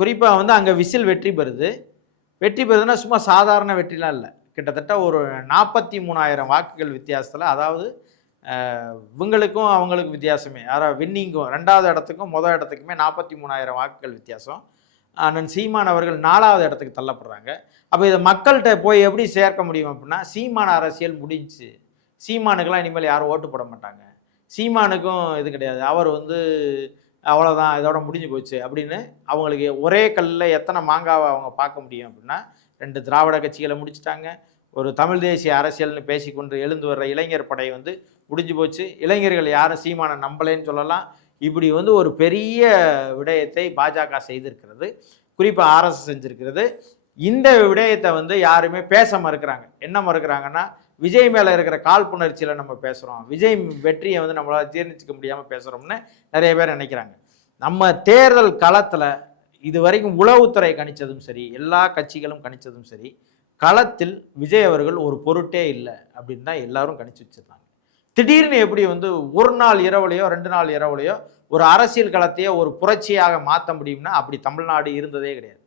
குறிப்பாக வந்து அங்கே விசில் வெற்றி பெறுதுன்னா சும்மா சாதாரண வெற்றிலாம் இல்லை. கிட்டத்தட்ட ஒரு 43,000 வாக்குகள் வித்தியாசத்தில், அதாவது இவங்களுக்கும் அவங்களுக்கும் வித்தியாசமே, யாராவது வின்னிங்கும் 2வது இடத்துக்கும் முதல் இடத்துக்குமே 43,000 வாக்குகள் வித்தியாசம். அண்ணன் சீமான் அவர்கள் 4வது இடத்துக்கு தள்ளப்படுறாங்க. அப்போ இதை மக்கள்கிட்ட போய் எப்படி சேர்க்க முடியும் அப்படின்னா, சீமான் அரசியல் முடிஞ்சு, சீமானுக்கெல்லாம் இனிமேல் யாரும் ஓட்டு போட மாட்டாங்க, சீமானுக்கும் இது கிடையாது, அவர் வந்து அவ்வளோதான், இதோட முடிஞ்சு போச்சு அப்படின்னு அவங்களுக்கு ஒரே கல்லில் எத்தனை மாங்காவை அவங்க பார்க்க முடியும் அப்படின்னா, 2 திராவிட கட்சிகளை முடிச்சுட்டாங்க. ஒரு தமிழ் தேசிய அரசியல்னு பேசிக்கொண்டு எழுந்து வர்ற இளைஞர் படை வந்து முடிஞ்சு போச்சு. இளைஞர்கள் யாரும் சீமானை நம்பலேன்னு சொல்லலாம். இப்படி வந்து ஒரு பெரிய விடயத்தை பாஜக செய்திருக்கிறது, குறிப்பாக ஆர்எஸ்எஸ் செஞ்சிருக்கிறது. இந்த விடயத்தை வந்து யாருமே பேச மறுக்கிறாங்க. என்ன மறுக்கிறாங்கன்னா, விஜய் மேலே இருக்கிற காழ்ப்புணர்ச்சியில் நம்ம பேசுகிறோம், விஜய் வெற்றியை வந்து நம்மளால் ஜீர்ணிச்சிக்க முடியாமல் பேசுகிறோம்னு நிறைய பேர் நினைக்கிறாங்க. நம்ம தேர்தல் களத்தில் இது வரைக்கும் உளவுத்துறை கணிச்சதும் சரி, எல்லா கட்சிகளும் கணிச்சதும் சரி, களத்தில் விஜய் அவர்கள் ஒரு பொருட்டே இல்லை அப்படின்னு தான் எல்லாரும் கணிச்சு வச்சிருந்தாங்க. திடீர்னு எப்படி வந்து ஒரு நாள் இரவுலையோ 2 நாள் இரவுலையோ ஒரு அரசியல் களத்தையோ ஒரு புரட்சியாக மாற்ற முடியும்னா அப்படி தமிழ்நாடு இருந்ததே கிடையாது.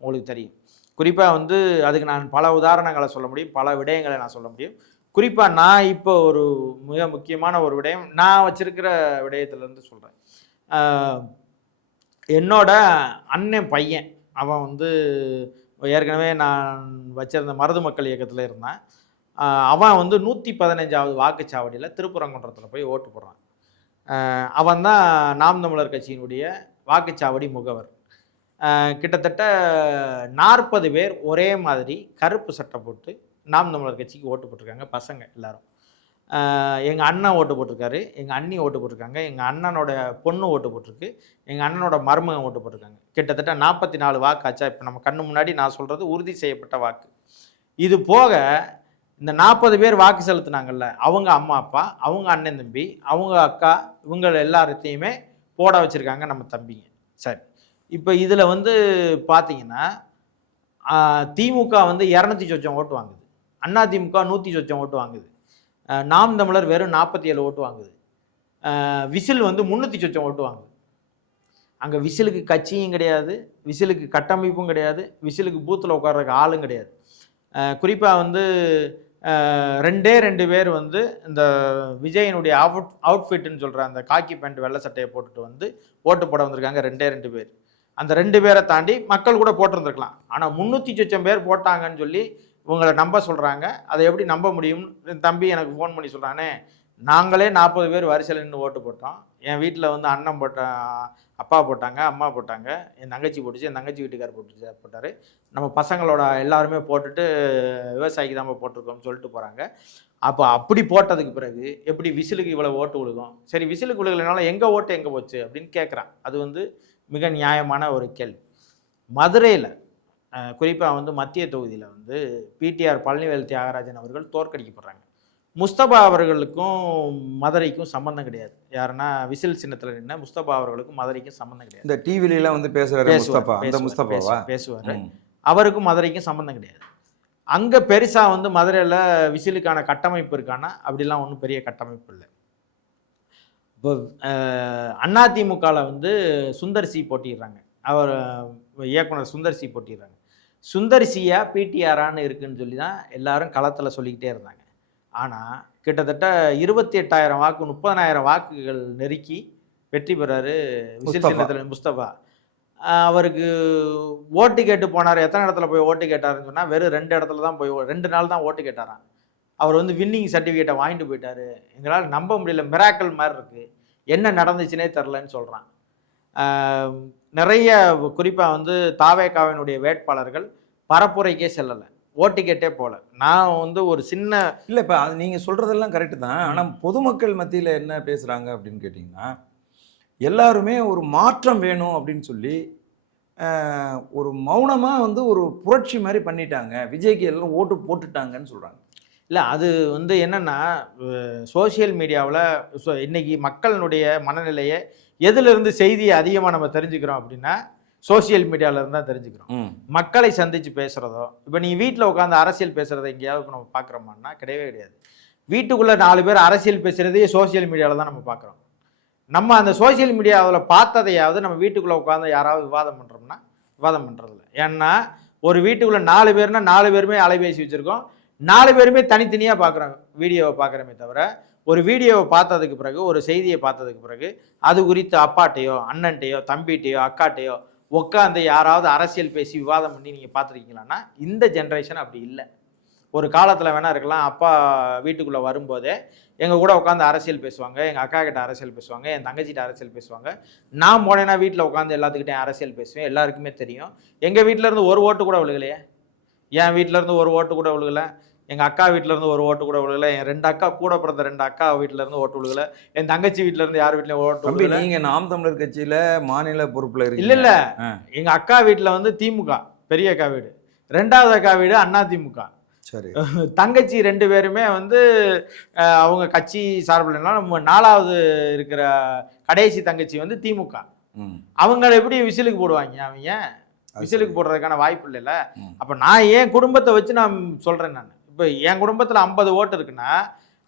உங்களுக்கு தெரியும். குறிப்பாக வந்து அதுக்கு நான் பல உதாரணங்களை சொல்ல முடியும், பல விடயங்களை நான் சொல்ல முடியும். குறிப்பாக நான் இப்போ ஒரு மிக முக்கியமான ஒரு விடயம் நான் வச்சிருக்கிற விடயத்திலேருந்து சொல்கிறேன். என்னோட அண்ணன் பையன், அவன் வந்து ஏற்கனவே நான் வச்சிருந்த மருது மக்கள் இயக்கத்தில் இருந்தான். அவன் வந்து 115வது வாக்குச்சாவடியில் திருப்பரங்குன்றத்தில் போய் ஓட்டு போடுறான். அவன் தான் நாம் தமிழர் கட்சியினுடைய வாக்குச்சாவடி முகவர். கிட்டத்தட்ட 40 பேர் ஒரே மாதிரி கருப்பு சட்டை போட்டு நாம் தமிழர் கட்சிக்கு ஓட்டு போட்டிருக்காங்க, பசங்க எல்லாரும். எங்கள் அண்ணன் ஓட்டு போட்டிருக்காரு, எங்கள் அண்ணி ஓட்டு போட்டிருக்காங்க, எங்கள் அண்ணனோட பொண்ணு ஓட்டு போட்டிருக்கு, எங்கள் அண்ணனோட மருமகன் ஓட்டு போட்டிருக்காங்க. கிட்டத்தட்ட 44 வாக்கு ஆச்சா. இப்போ நம்ம கண்ணு முன்னாடி நான் சொல்கிறது உறுதி செய்யப்பட்ட வாக்கு. இது போக இந்த 40 பேர் வாக்கு செலுத்தினாங்கல்ல, அவங்க அம்மா அப்பா, அவங்க அண்ணன் தம்பி, அவங்க அக்கா, இவங்க எல்லாத்தையுமே போட வச்சுருக்காங்க நம்ம தம்பிங்க. சரி, இப்போ இதில் வந்து பார்த்தீங்கன்னா திமுக வந்து 200 சொச்சம் ஓட்டு வாங்குது, அதிமுக 100 சொச்சம் ஓட்டு வாங்குது, நாம் தமிழர் வெறும் 47 ஓட்டு வாங்குது, விசில் வந்து 300 சொச்சம் ஓட்டு வாங்குது. அங்கே விசிலுக்கு கட்சியும் கிடையாது, விசிலுக்கு கட்டமைப்பும் கிடையாது, விசிலுக்கு பூத்தில் உட்கார்றதுக்கு ஆளும் கிடையாது. குறிப்பாக வந்து 2 பேர் வந்து இந்த விஜயனுடைய அவுட்ஃபிட்னு சொல்கிற அந்த காக்கி பேண்ட் வெள்ளை சட்டையை போட்டுட்டு வந்து ஓட்டு போட வந்திருக்காங்க. 2 பேர். அந்த 2 பேரை தாண்டி மக்கள் கூட போட்டிருந்துருக்கலாம். ஆனால் 300 சொச்சம் பேர் போட்டாங்கன்னு சொல்லி இவங்களை நம்ப சொல்கிறாங்க. அதை எப்படி நம்ப முடியும்? தம்பி எனக்கு ஃபோன் பண்ணி சொல்கிறானே, நாங்களே 40 பேர் வரிசையில் நின்று ஓட்டு போட்டோம். என் வீட்டில் வந்து அண்ணன் அப்பா போட்டாங்க, அம்மா போட்டாங்க, என் தங்கச்சி போட்டுச்சு, என் தங்கச்சி வீட்டுக்கார் போட்டார். நம்ம பசங்களோட எல்லாருமே போட்டுட்டு விவசாயிக்கு தான் போட்டிருக்கோம்னு சொல்லிட்டு போகிறாங்க. அப்போ அப்படி போட்டதுக்கு பிறகு எப்படி விசிலுக்கு இவ்வளோ ஓட்டு விழுகும்? சரி, விசிலுக்கு விழுகலைனால எங்கள் ஓட்டு எங்கே போச்சு அப்படின்னு கேட்குறான். அது வந்து மிக நியாயமான ஒரு கேள்வி. மதுரையில் குறிப்பாக வந்து மத்திய தொகுதியில் வந்து பிடிஆர் பழனிவேல் தியாகராஜன் அவர்கள் தோற்கடிக்கப்படுறாங்க. முஸ்தபா அவர்களுக்கும் மதுரைக்கும் சம்மந்தம் கிடையாது. யாருன்னா விசில் சின்னத்தில் நின்ன முஸ்தபா அவர்களுக்கும் மதுரைக்கும் சம்மந்தம் கிடையாது. இந்த டிவிலாம் வந்து பேசுவார். அவருக்கும் மதுரைக்கும் சம்மந்தம் கிடையாது. அங்கே பெருசாக வந்து மதுரையில் விசிலுக்கான கட்டமைப்பு இருக்கானா அப்படிலாம் ஒன்றும் பெரிய கட்டமைப்பு இல்லை. இப்போ அதிமுகவில் வந்து சுந்தர்சி போட்டிடுறாங்க. அவர் இயக்குனர் சுந்தர்சி போட்டிடுறாங்க. சுந்தர்சியா பிடிஆரான்னு இருக்குன்னு சொல்லி தான் எல்லாரும் களத்தில் சொல்லிக்கிட்டே இருந்தாங்க. ஆனால் கிட்டத்தட்ட 28,000 வாக்கு 30,000 வாக்குகள் நெருக்கி வெற்றி பெறாரு விசில் சின்னத்தில் முஸ்தபா. அவருக்கு ஓட்டு கேட்டு போனார். எத்தனை இடத்துல போய் ஓட்டு கேட்டாருன்னு சொன்னால் வெறும் 2 இடத்துல தான் போய் 2 நாள் தான் ஓட்டு கேட்டாராம். அவர் வந்து வின்னிங் சர்டிஃபிகேட்டை வாங்கிட்டு போயிட்டாரு. எங்களால் நம்ப முடியல, மிராக்கல் மாதிரி இருக்குது, என்ன நடந்துச்சுன்னே தெரிலன்னு சொல்கிறான். நிறைய குறிப்பாக வந்து தாவேகாவினுடைய வேட்பாளர்கள் பரப்புரைக்கே செல்லலை, ஓட்டு கேட்டே போல. நான் வந்து ஒரு சின்ன இல்லை, இப்போ அது நீங்கள் சொல்கிறதெல்லாம் கரெக்டு தான். ஆனால் பொதுமக்கள் மத்தியில் என்ன பேசுகிறாங்க அப்படின்னு கேட்டிங்கன்னா, எல்லாருமே ஒரு மாற்றம் வேணும் அப்படின்னு சொல்லி ஒரு மௌனமாக வந்து ஒரு புரட்சி மாதிரி பண்ணிட்டாங்க, விஜய்க்கு எல்லாம் ஓட்டு போட்டுட்டாங்கன்னு சொல்கிறாங்க. இல்லை, அது வந்து என்னென்னா சோசியல் மீடியாவில் இன்றைக்கி மக்களினுடைய மனநிலையை எதிலிருந்து செய்தியை அதிகமாக நம்ம தெரிஞ்சுக்கிறோம் அப்படின்னா சோசியல் மீடியாவிலேருந்து தான் தெரிஞ்சுக்கிறோம். மக்களை சந்தித்து பேசுகிறதோ, இப்போ நீ வீட்டில் உட்காந்து அரசியல் பேசுகிறத எங்கேயாவது இப்போ நம்ம பார்க்குறோமான்னா கிடையவே கிடையாது. வீட்டுக்குள்ளே 4 பேர் அரசியல் பேசுகிறதையே சோசியல் மீடியாவில் தான் நம்ம பார்க்குறோம். நம்ம அந்த சோசியல் மீடியாவில் பார்த்ததையாவது நம்ம வீட்டுக்குள்ளே உட்காந்து யாராவது விவாதம் பண்ணுறோம்னா விவாதம் பண்ணுறதில்ல. ஏன்னா ஒரு வீட்டுக்குள்ளே 4 பேர்னா 4 பேருமே அலைபேசி வச்சுருக்கோம், 4 பேருமே தனித்தனியாக பார்க்குறாங்க, வீடியோவை பார்க்குறமே தவிர ஒரு வீடியோவை பார்த்ததுக்கு பிறகு, ஒரு செய்தியை பார்த்ததுக்கு பிறகு அது குறித்து அப்பாட்டையோ அண்ணன்ட்டையோ தம்பிகிட்டையோ அக்காட்டையோ உட்காந்து யாராவது அரசியல் பேசி விவாதம் பண்ணி நீங்கள் பார்த்துருக்கீங்களான்னா இந்த ஜென்ரேஷன் அப்படி இல்லை. ஒரு காலத்தில் வேணா இருக்கலாம், அப்பா வீட்டுக்குள்ளே வரும்போதே எங்கள் கூட உட்காந்து அரசியல் பேசுவாங்க, எங்கள் அக்கா கிட்ட அரசியல் பேசுவாங்க, என் தங்கச்சிட்ட அரசியல் பேசுவாங்க. நான் போனேன்னா வீட்டில் உட்காந்து எல்லாத்துக்கிட்டையும் அரசியல் பேசுவேன், எல்லாருக்குமே தெரியும். எங்கள் வீட்டிலேருந்து ஒரு ஓட்டு கூட விழுகலையே, என் வீட்டிலேருந்து ஒரு ஓட்டு கூட விழுகலை, எங்கள் அக்கா வீட்டிலேருந்து ஒரு ஓட்டு கூட விழுகலை, என் 2 அக்கா கூட பிறந்த 2 அக்கா வீட்டிலேருந்து ஓட்டு விழுகலை, என் தங்கச்சி வீட்டிலேருந்து யார் வீட்லையும் ஓட்டு விழுகலை. நீங்கள் நாம் தமிழர் கட்சியில் மாநில பொறுப்பில் இருக்கு? இல்லை இல்லை, எங்கள் அக்கா வீட்டில் வந்து திமுக, பெரிய அக்கா வீடு, 2வது அக்கா வீடு அதிமுக. சரி, தங்கச்சி 2 பேருமே வந்து அவங்க கட்சி சார்பில் 4வது இருக்கிற கடைசி தங்கச்சி வந்து திமுக. அவங்க எப்படி விசிலுக்கு போடுவாங்க? அவங்க விசிலுக்கு போடுறதுக்கான வாய்ப்பு இல்லைல்ல. அப்போ நான் என் குடும்பத்தை வச்சு நான் சொல்கிறேன். நான் இப்போ என் குடும்பத்தில் 50 ஓட்டு இருக்குன்னா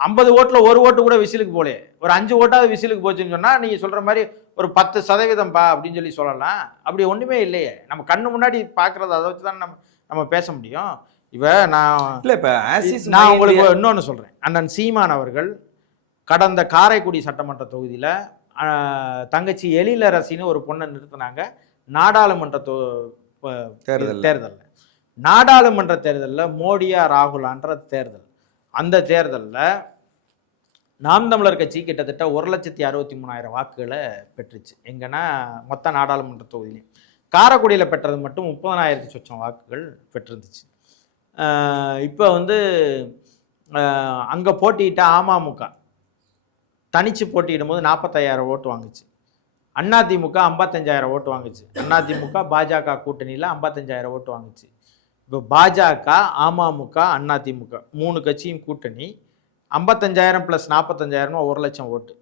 50 ஓட்டில் ஒரு ஓட்டு கூட விசிலுக்கு போலே, ஒரு 5 ஓட்டாவது விசிலுக்கு போச்சுன்னு சொன்னால் நீங்கள் சொல்கிற மாதிரி ஒரு 10% அப்படின்னு சொல்லி சொல்லலாம். அப்படி ஒன்றுமே இல்லையே, நம்ம கண்ணு முன்னாடி பார்க்குறது, அதை வச்சு தான் நம்ம பேச முடியும். இப்போ நான் உங்களுக்கு இன்னொன்று சொல்கிறேன். அண்ணன் சீமான் அவர்கள் கடந்த காரைக்குடி சட்டமன்ற தொகுதியில் தங்கச்சி எழிலரசின்னு ஒரு பொண்ணை நிறுத்தினாங்க நாடாளுமன்ற தேர்தலில். நாடாளுமன்ற தேர்தலில் மோடியா ராகுலான்ற தேர்தல். அந்த தேர்தலில் நாம் தமிழர் கட்சி கிட்டத்தட்ட 1,63,000 வாக்குகளை பெற்றுச்சு. எங்கன்னா மொத்த நாடாளுமன்ற தொகுதியிலையும் காரைக்குடியில் பெற்றது மட்டும் 30,000 சொச்சம் வாக்குகள் பெற்றிருந்துச்சு. இப்போ வந்து அங்கே போட்டியிட்ட அமமுக தனிச்சு போட்டியிடும் போது 45,000 ஓட்டு வாங்குச்சு. அதிமுக 55,000 ஓட்டு வாங்குச்சு. அதிமுக பாஜக கூட்டணியில் 55,000 ஓட்டு வாங்குச்சு. இப்போ பாஜக அமமுக அதிமுக 3 கட்சியும் கூட்டணி 55,000 + 45,000 1,00,000 ஓட்டு.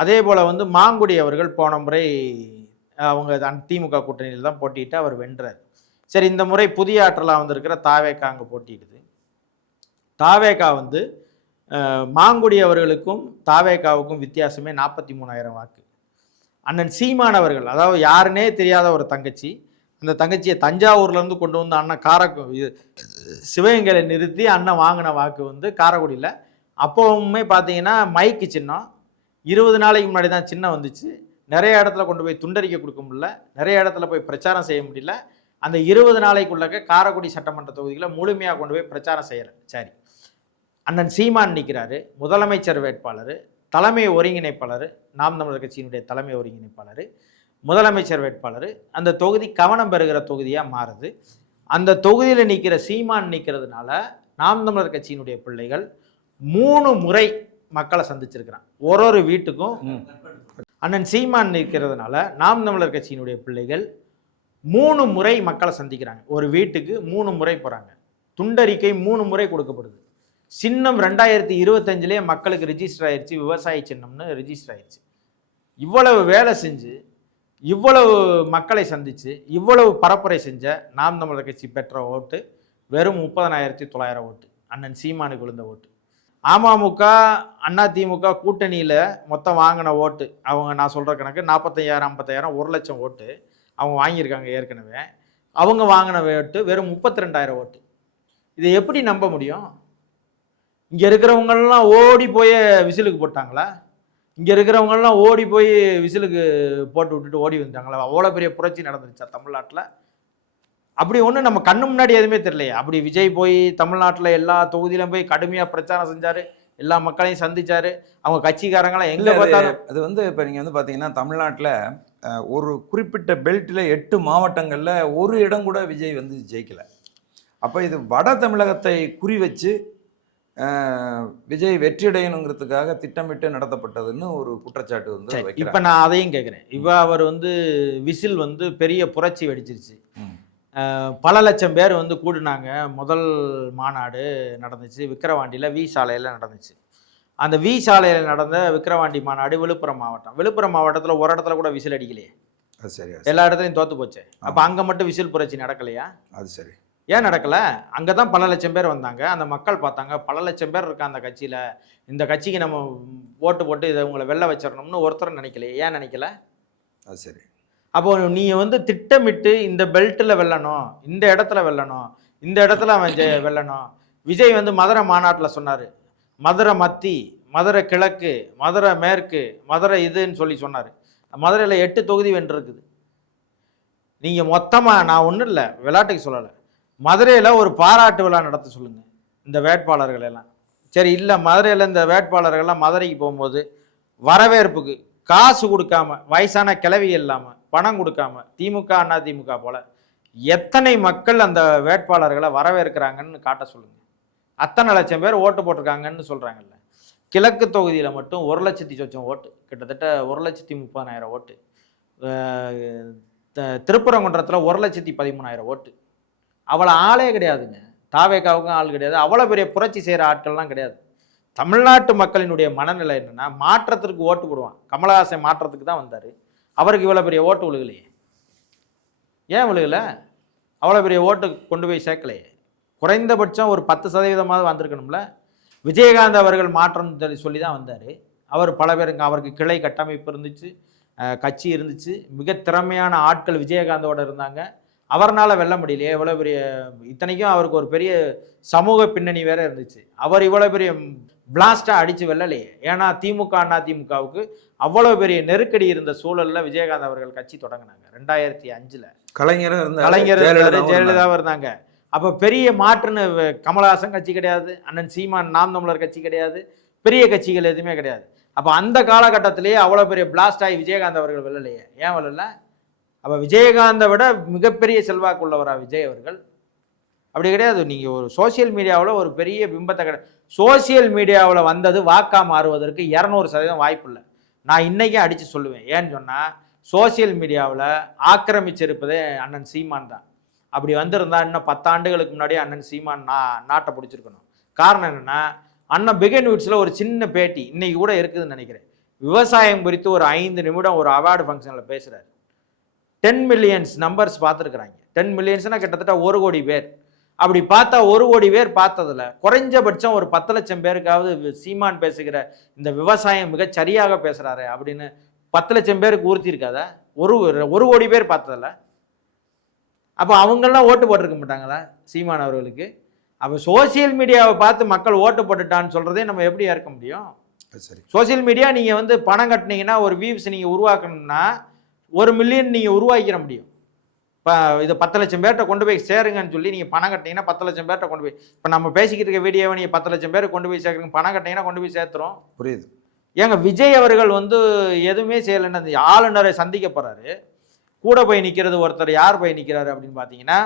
அதே போல் வந்து மாங்குடி அவர்கள் போன முறை அவங்க திமுக கூட்டணியில் தான் போட்டிட்டு அவர் வென்றார். சரி, இந்த முறை புதிய ஆற்றலாக வந்திருக்கிற தாவேகா அங்கே போட்டியிடுது. தாவேகா வந்து மாங்குடி அவர்களுக்கும் தாவேகாவுக்கும் வித்தியாசமே 43,000 வாக்கு. அண்ணன் சீமான் அவர்கள், அதாவது யாருன்னே தெரியாத ஒரு தங்கச்சி, அந்த தங்கச்சியை தஞ்சாவூர்லேருந்து கொண்டு வந்து அண்ணன் சிவகங்கையில நிறுத்தி அண்ணன் வாங்கின வாக்கு வந்து காரைக்குடியில். அப்போவுமே பார்த்தீங்கன்னா மைக்கு சின்னம் 20 நாளைக்கு முன்னாடி தான் சின்னம் வந்துச்சு. நிறைய இடத்துல கொண்டு போய் துண்டறிக்கை கொடுக்க முடியல, நிறைய இடத்துல போய் பிரச்சாரம் செய்ய முடியல. அந்த 20 நாளைக்குள்ளக்க காரைக்குடி சட்டமன்ற தொகுதிகளை முழுமையாக கொண்டு போய் பிரச்சாரம் செய்யலை. சரி, அண்ணன் சீமான் நிற்கிறாரு, முதலமைச்சர் வேட்பாளர், தலைமை ஒருங்கிணைப்பாளர், நாம் தமிழர் கட்சியினுடைய தலைமை ஒருங்கிணைப்பாளர், முதலமைச்சர் வேட்பாளர். அந்த தொகுதி கவனம் பெறுகிற தொகுதியாக மாறுது. அந்த தொகுதியில் நிற்கிற சீமான் நிற்கிறதுனால நாம் தமிழர் கட்சியினுடைய பிள்ளைகள் 3 முறை மக்களை சந்திச்சிருக்கிறான். ஒரு வீட்டுக்கும் அண்ணன் சீமான் நிற்கிறதுனால நாம் தமிழர் கட்சியினுடைய பிள்ளைகள் 3 முறை மக்களை சந்திக்கிறாங்க. ஒரு வீட்டுக்கு 3 முறை போகிறாங்க. துண்டறிக்கை 3 முறை கொடுக்கப்படுது. சின்னம் 2025 மக்களுக்கு ரிஜிஸ்டர் ஆயிடுச்சு, விவசாய சின்னம்னு ரிஜிஸ்டர் ஆயிடுச்சு. இவ்வளவு வேலை செஞ்சு, இவ்வளவு மக்களை சந்திச்சு, இவ்வளவு பரப்புரை செஞ்ச நாம் தமிழர் கட்சி பெற்ற ஓட்டு வெறும் 30,900 ஓட்டு. அண்ணன் சீமானுக்கு விழுந்த ஓட்டு. அமமுக அதிமுக கூட்டணியில் மொத்தம் வாங்கின ஓட்டு, அவங்க நான் சொல்கிற கணக்கு 45,000 50,000 1 லட்சம் ஓட்டு அவங்க வாங்கியிருக்காங்க ஏற்கனவே. அவங்க வாங்கின ஓட்டு வெறும் 32,000 ஓட்டு. இதை எப்படி நம்ப முடியும்? இங்கே இருக்கிறவங்கெல்லாம் ஓடி போய் விசிலுக்கு போட்டாங்களா? இங்கே இருக்கிறவங்கெல்லாம் ஓடி போய் விசிலுக்கு போட்டு விட்டுட்டு ஓடி வந்துட்டாங்களா? அவ்வளோ பெரிய புரட்சி நடந்துருச்சா தமிழ்நாட்டில்? அப்படி ஒன்று நம்ம கண்ணு முன்னாடி எதுவுமே தெரியலையே. அப்படி விஜய் போய் தமிழ்நாட்டில் எல்லா தொகுதியிலும் போய் கடுமையாக பிரச்சாரம் செஞ்சார், எல்லா மக்களையும் சந்திச்சார், அவங்க கட்சிக்காரங்களாம் எங்கே பார்த்தாலும். அது வந்து இப்போ நீங்கள் வந்து பார்த்தீங்கன்னா தமிழ்நாட்டில் ஒரு குறிப்பிட்ட பெல்ட்டில் 8 மாவட்டங்களில் ஒரு இடம் கூட விஜய் வந்து ஜெயிக்கலை. அப்போ இது வட தமிழகத்தை குறி வச்சு விஜய் வெற்றியடையணுங்கிறதுக்காக திட்டமிட்டு நடத்தப்பட்டதுன்னு ஒரு குற்றச்சாட்டு வந்து இப்போ நான் அதையும் கேட்குறேன். அவர் வந்து விசில் வந்து பெரிய புரட்சி வெடிச்சிருச்சு. பல லட்சம் பேர் வந்து கூடினாங்க. முதல் மாநாடு நடந்துச்சு விக்கிரவாண்டியில், வி சாலையில் நடந்துச்சு. அந்த வி சாலையில் நடந்த விக்கிரவாண்டி மாநாடு விழுப்புரம் மாவட்டம். விழுப்புரம் மாவட்டத்தில் ஒரு இடத்துல கூட விசில் அடிக்கலையே. அது சரி, எல்லா இடத்துலையும் தோற்று போச்சு. அப்போ அங்கே மட்டும் விசில் புரட்சி நடக்கலையா? அது சரி, ஏன் நடக்கலை? அங்கே தான் பல லட்சம் பேர் வந்தாங்க. அந்த மக்கள் பார்த்தாங்க, பல லட்சம் பேர் இருக்கா அந்த கட்சியில், இந்த கட்சிக்கு நம்ம ஓட்டு போட்டு இதை உங்களை வெளில வச்சிடணும்னு ஒருத்தரும் நினைக்கலையே. ஏன் நினைக்கல? அது சரி. அப்போ நீ வந்து திட்டமிட்டு இந்த பெல்ட்டில் வெல்லணும், இந்த இடத்துல வெல்லணும், இந்த இடத்துல அவன் வெல்லணும். விஜய் வந்து மதுரை மாநாட்டில் சொன்னார், மதுரை மத்தி, மதுரை கிழக்கு, மதுரை மேற்கு, மதுரை இதுன்னு சொல்லி சொன்னார். மதுரையில் 8 தொகுதி வென்றிருக்குது. நீங்கள் மொத்தமாக, நான் ஒன்றும் இல்லை விளையாட்டுக்கு சொல்லலை, மதுரையில் ஒரு பாராட்டு விழா நடத்த சொல்லுங்கள் இந்த வேட்பாளர்கள் எல்லாம். சரி, இல்லை மதுரையில் இந்த வேட்பாளர்கள்லாம் மதுரைக்கு போகும்போது வரவேற்புக்கு காசு கொடுக்காம, வயசான கிளவி இல்லாமல், பணம் கொடுக்காம, திமுக அதிமுக போல எத்தனை மக்கள் அந்த வேட்பாளர்களை வரவேற்கிறாங்கன்னு காட்ட சொல்லுங்க. அத்தனை லட்சம் பேர் ஓட்டு போட்டிருக்காங்கன்னு சொல்றாங்கல்ல. கிழக்கு தொகுதியில் மட்டும் 1,00,000 சொச்சம் ஓட்டு, கிட்டத்தட்ட 1,30,000 ஓட்டு. திருப்பரங்குன்றத்தில் 1,13,000 ஓட்டு. அவ்வளோ ஆளே கிடையாதுங்க. தாவேக்காவுக்கும் ஆள் கிடையாது. அவ்வளோ பெரிய புரட்சி செய்கிற ஆட்கள்லாம் கிடையாது. தமிழ்நாட்டு மக்களினுடைய மனநிலை என்னன்னா, மாற்றத்திற்கு ஓட்டு போடுவான். கமலஹாசன் மாற்றத்துக்கு தான் வந்தார், அவருக்கு இவ்வளோ பெரிய ஓட்டு விழுகலையே. ஏன் விழுகலை? அவ்வளோ பெரிய ஓட்டு கொண்டு போய் சேர்க்கலையே. குறைந்தபட்சம் ஒரு 10% வந்திருக்கணும்ல. விஜயகாந்த் அவர்கள் மாற்றம் சொல்லி தான் வந்தார். அவர் பல பேருங்க, அவருக்கு கிளை கட்டமைப்பு இருந்துச்சு, கட்சி இருந்துச்சு, மிக திறமையான ஆட்கள் விஜயகாந்தோட இருந்தாங்க. அவரால் வெல்ல முடியலையே. எவ்வளோ பெரிய, இத்தனைக்கும் அவருக்கு ஒரு பெரிய சமூக பின்னணி வேற இருந்துச்சு. அவர் இவ்வளோ பெரிய பிளாஸ்டாக அடித்து வெல்லலையே. ஏன்னா திமுக அதிமுகவுக்கு அவ்வளோ பெரிய நெருக்கடி இருந்த சூழலில் விஜயகாந்த் அவர்கள் கட்சி தொடங்கினாங்க 2005. கலைஞர் ஜெயலலிதாவும் இருந்தாங்க. அப்போ பெரிய மாற்றுன்னு கமலஹாசன் கட்சி கிடையாது, அண்ணன் சீமான் நாம் தமிழர் கட்சி கிடையாது, பெரிய கட்சிகள் எதுவுமே கிடையாது. அப்போ அந்த காலகட்டத்திலேயே அவ்வளோ பெரிய பிளாஸ்ட் ஆகி விஜயகாந்த் அவர்கள் வெல்லலையே. ஏன் வெல்லல? அப்போ விஜயகாந்தை விட மிகப்பெரிய செல்வாக்கு உள்ளவரா விஜய் அவர்கள்? அப்படி கிடையாது. நீங்கள் ஒரு சோசியல் மீடியாவில் ஒரு பெரிய பிம்பத்தை கிடையாது. சோசியல் மீடியாவில் வந்தது வாக்கா மாறுவதற்கு 200% வாய்ப்பு இல்லை. நான் இன்றைக்கும் அடித்து சொல்லுவேன். ஏன்னு சொன்னால், சோசியல் மீடியாவில் ஆக்கிரமிச்சிருப்பதே அண்ணன் சீமான் தான். அப்படி வந்திருந்தா இன்னும் 10 ஆண்டுகளுக்கு முன்னாடியே அண்ணன் சீமான் நாட்டை பிடிச்சிருக்கணும். காரணம் என்னென்னா, அண்ணன் பிகன் வீட்ஸில் ஒரு சின்ன பேட்டி இன்னைக்கு கூட இருக்குதுன்னு நினைக்கிறேன். விவசாயம் குறித்து ஒரு 5 நிமிடம் ஒரு அவார்டு ஃபங்க்ஷனில் பேசுகிறார். 10 மில்லியன்ஸ் நம்பர்ஸ் பார்த்துருக்குறாங்க. 10 மில்லியன்ஸ்னால் கிட்டத்தட்ட 1 கோடி பேர். அப்படி பார்த்தா 1 கோடி பேர் பார்த்ததில் குறைஞ்சபட்சம் ஒரு 10 லட்சம் பேருக்காவது சீமான் பேசுகிற இந்த விவசாயம் மிகச் சரியாக பேசுகிறாரு அப்படின்னு 10 லட்சம் பேருக்கு ஊர்த்தி இருக்காதா? ஒரு 1 கோடி பேர் பார்த்ததில்ல. அப்போ அவங்கெல்லாம் ஓட்டு போட்டிருக்க மாட்டாங்களா சீமான் அவர்களுக்கு? அப்போ சோசியல் மீடியாவை பார்த்து மக்கள் ஓட்டு போட்டுட்டான்னு சொல்றதே நம்ம எப்படி ஏற்க முடியும்? சரி, சோசியல் மீடியா நீங்க வந்து பணம் கட்டினீங்கன்னா ஒரு வியூஸ் நீங்க உருவாக்கணும்னா 1 மில்லியன் நீங்க உருவாக்கிற முடியும். இப்போ இதை 10 லட்சம் பேர்கிட்ட கொண்டு போய் சேருங்கன்னு சொல்லி நீங்கள் பணம் கட்டினீங்கன்னா 10 லட்சம் பேர்கிட்ட கொண்டு போய், இப்போ நம்ம பேசிக்கிட்டு இருக்க வீடியோவை நீங்கள் 10 லட்சம் பேருக்கு கொண்டு போய் சேர்க்குறீங்க, பணம் கட்டினீங்கன்னா கொண்டு போய் சேர்த்துறோம். புரியுது. ஏங்க விஜய் அவர்கள் வந்து எதுவுமே செய்யலைன்னு அந்த ஆளுநரை சந்திக்க போறாரு. கூட போய் நிற்கிறது ஒருத்தர் யார் போய் நிற்கிறாரு அப்படின்னு பார்த்தீங்கன்னா,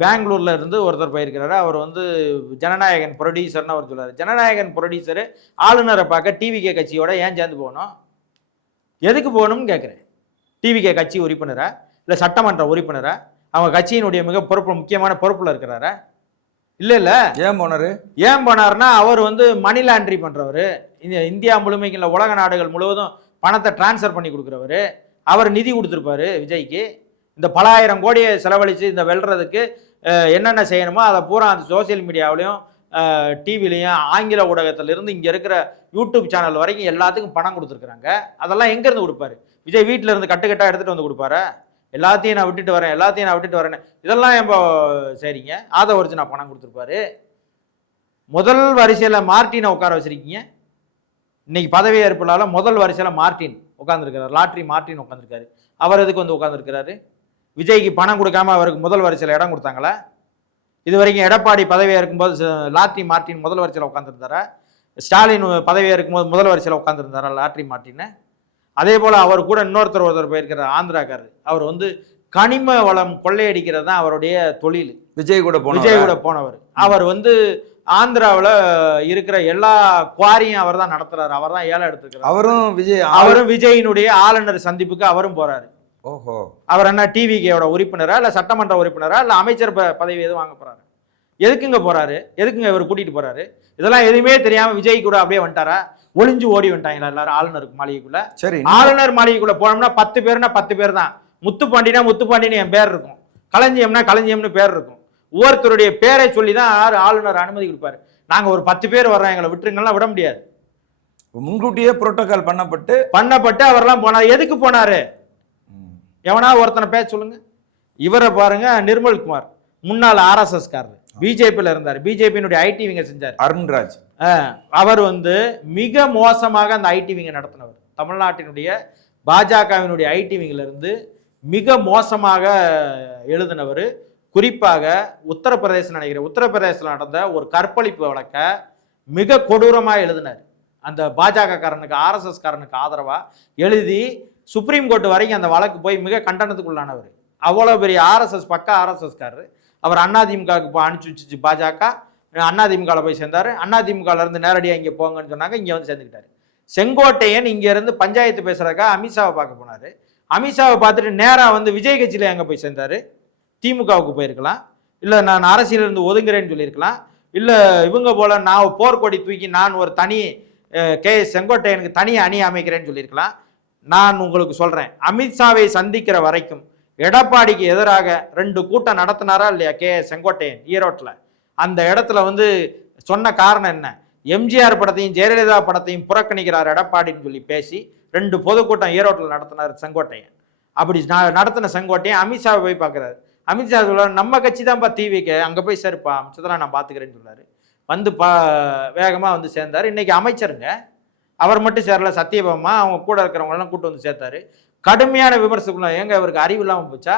பெங்களூர்ல இருந்து ஒருத்தர் போயிருக்கிறாரு. அவர் வந்து ஜனநாயகன் ப்ரொடியூசர்னு அவர் சொல்றாரு. ஜனநாயகன் ப்ரொடியூசரு ஆளுநரை பார்க்க டிவிகே கட்சியோட ஏன் சேர்ந்து போகணும்? எதுக்கு போகணும்னு கேட்குறேன். டிவிகே கட்சி உறுப்பினரா இல்லை சட்டமன்ற உறுப்பினரா? அவங்க கட்சியினுடைய மிக முக்கியமான பொறுப்புல இருக்கிறாரா? இல்ல ஏன் போனாரு? ஏன் போனாருன்னா அவர் வந்து மணி லாண்ட்ரி பண்றவர். இந்தியா முழுமைக்கு இல்லை, உலக நாடுகள் முழுவதும் பணத்தை டிரான்ஸ்ஃபர் பண்ணி கொடுக்குறவர். அவர் நிதி கொடுத்துருப்பாரு விஜய்க்கு. இந்த பல ஆயிரம் கோடியை செலவழித்து இந்த வெல்றதுக்கு என்னென்ன செய்யணுமோ அதை பூரா அந்த சோசியல் மீடியாவிலையும் டிவிலையும் ஆங்கில ஊடகத்திலிருந்து இங்கே இருக்கிற யூடியூப் சேனல் வரைக்கும் எல்லாத்துக்கும் பணம் கொடுத்துருக்குறாங்க. அதெல்லாம் எங்கேருந்து கொடுப்பாரு? விஜய் வீட்டில் இருந்து கட்டுக்கட்டாக எடுத்துகிட்டு வந்து கொடுப்பாரு. எல்லாத்தையும் நான் விட்டுட்டு வரேன் இதெல்லாம் இப்போ சரிங்க ஆதவரிச்சு நான் பணம் கொடுத்துருப்பாரு. முதல் வரிசையில் மார்ட்டினை உட்கார வச்சிருக்கீங்க. இன்னைக்கு பதவியேற்புனால முதல் வரிசையில் மார்ட்டின் உட்காந்துருக்கிறார். லாட்ரி மார்ட்டின் உட்காந்துருக்காரு. அவர் எதுக்கு வந்து உட்காந்துருக்கிறாரு? விஜய்க்கு பணம் கொடுக்காம அவருக்கு முதல் வரிசையில் இடம் கொடுத்தாங்களா? இது வரைக்கும் எடப்பாடி பதவியாக இருக்கும்போது லாட்ரி மார்ட்டின் முதல் வரிசையில் உட்காந்துருந்தாரா? ஸ்டாலின் பதவியாக இருக்கும்போது முதல் வரிசையில் உட்காந்துருந்தாரா லாட்ரி மார்ட்டின்னு? அதே போல் அவர் கூட ஒருத்தர் போயிருக்கிறார், ஆந்திராக்காரர். அவர் வந்து கனிம வளம் கொள்ளையடிக்கிறது தான் அவருடைய தொழில். விஜய் கூட போனவர். அவர் வந்து ஆந்திராவில் இருக்கிற எல்லா குவாரியும் அவர் தான் நடத்துறாரு. அவர் தான் ஏலம் எடுத்துக்கிறார். அவரும் விஜயினுடைய ஆளுநர் சந்திப்புக்கு அவரும் போறாரு. ஓஹோ. அவர் என்ன டிவிகேயோட உறுப்பினரா இல்லை சட்டமன்ற உறுப்பினரா இல்லை அமைச்சர் பதவி எதுவும் வாங்க போறாரு? எதுக்குங்க போறாரு? எதுக்குங்க இவர் கூட்டிட்டு போறாரு? இதெல்லாம் எதுவுமே தெரியாம விஜய் கூட அப்படியே வந்துட்டாரா? ஒளிஞ்சு ஓடி வந்துட்டாங்களா எல்லாரும் ஆளுநருக்கு மாளிகைக்குள்ள? சரி, ஆளுநர் மாளிகைக்குள்ள போனோம்னா 10 பேர்னா 10 பேர் தான். முத்துப்பாண்டின்னு என் பேர் இருக்கும், களஞ்சியம்னா களஞ்சியம்னு பேர் இருக்கும். ஒவ்வொருத்தருடைய பேரை சொல்லி தான் ஆளுநர் அனுமதி கொடுப்பாரு. நாங்க ஒரு 10 பேர் வர்றோம் எங்களை விட்டுருங்கலாம் விட முடியாது. முன்கூட்டியே புரோட்டோகால் பண்ணப்பட்டு அவரெல்லாம் போனார். எதுக்கு போனாரு? எவனா ஒருத்தனை பேச சொல்லுங்க. இவரை பாருங்க, நிர்மல்குமார் முன்னாள் RSS காரர், பிஜேபியில் இருந்தார். பிஜேபியினுடைய ஐடி விங்க செஞ்சார். அருண்ராஜ் அவர் வந்து மிக மோசமாக அந்த ஐடி விங்க நடத்தினவர். தமிழ்நாட்டினுடைய பாஜகவினுடைய ஐடி விங்கில இருந்து மிக மோசமாக எழுதினவர். குறிப்பாக உத்தரப்பிரதேசத்தில் நடந்த ஒரு கற்பழிப்பு வழக்க மிக கொடூரமாக எழுதினார். அந்த பாஜக காரனுக்கு RSS காரனுக்கு ஆதரவா எழுதி சுப்ரீம் கோர்ட் வரைக்கும் அந்த வழக்கு போய் மிக கண்டனத்துக்குள்ளானவர். அவ்வளோ பெரிய பக்கா RSS காரர். அவர் அதிமுகவுக்கு அனுப்பிச்சு வச்சுச்சு பாஜக. அதிமுகவில் போய் சேர்ந்தார். அதிமுகவில் இருந்து நேரடியாக இங்கே போங்கன்னு சொன்னாங்க. இங்கே வந்து சேர்ந்துக்கிட்டாரு. செங்கோட்டையன் இங்கே இருந்து பஞ்சாயத்து பேசுறதுக்காக அமித்ஷாவை பார்க்க போனார். அமித்ஷாவை பார்த்துட்டு நேராக வந்து விஜய் கட்சியில் எங்கே போய் சேர்ந்தார்? திமுகவுக்கு போயிருக்கலாம், இல்லை நான் அரசியலிருந்து ஒதுங்குறேன்னு சொல்லியிருக்கலாம், இல்லை இவங்க போல நான் போர்க்கொடி தூக்கி நான் ஒரு தனி செங்கோட்டையனுக்கு தனி அணி அமைக்கிறேன்னு சொல்லியிருக்கலாம். நான் உங்களுக்கு சொல்றேன், அமித்ஷாவை சந்திக்கிற வரைக்கும் எடப்பாடிக்கு எதிராக 2 கூட்டம் நடத்தினாரா இல்லையா செங்கோட்டையன் ஈரோட்டில்? அந்த இடத்துல வந்து சொன்ன காரணம் என்ன? எம்ஜிஆர் படத்தையும் ஜெயலலிதா படத்தையும் புறக்கணிக்கிறார் எடப்பாடின்னு சொல்லி பேசி 2 பொதுக்கூட்டம் ஈரோட்டில் நடத்தினார் செங்கோட்டையன். அப்படி நடத்தின செங்கோட்டையன் அமித்ஷாவை போய் பார்க்குறாரு. அமித்ஷா சொல்றாரு, நம்ம கட்சி தான்ப்பா டிவிக்கு, அங்கே போய் சரிப்பா மிச்சதெல்லாம் நான் பார்த்துக்கிறேன்னு சொன்னார். வந்து வேகமாக வந்து சேர்ந்தார். இன்னைக்கு அமைச்சருங்க. அவர் மட்டும் சேரல, சத்யபாமா அவங்க கூட இருக்கிறவங்களெல்லாம் கூட்டு வந்து சேர்த்தாரு. கடுமையான விமர்சனம். ஏங்க இவருக்கு அறிவு இல்லாமல் போச்சா?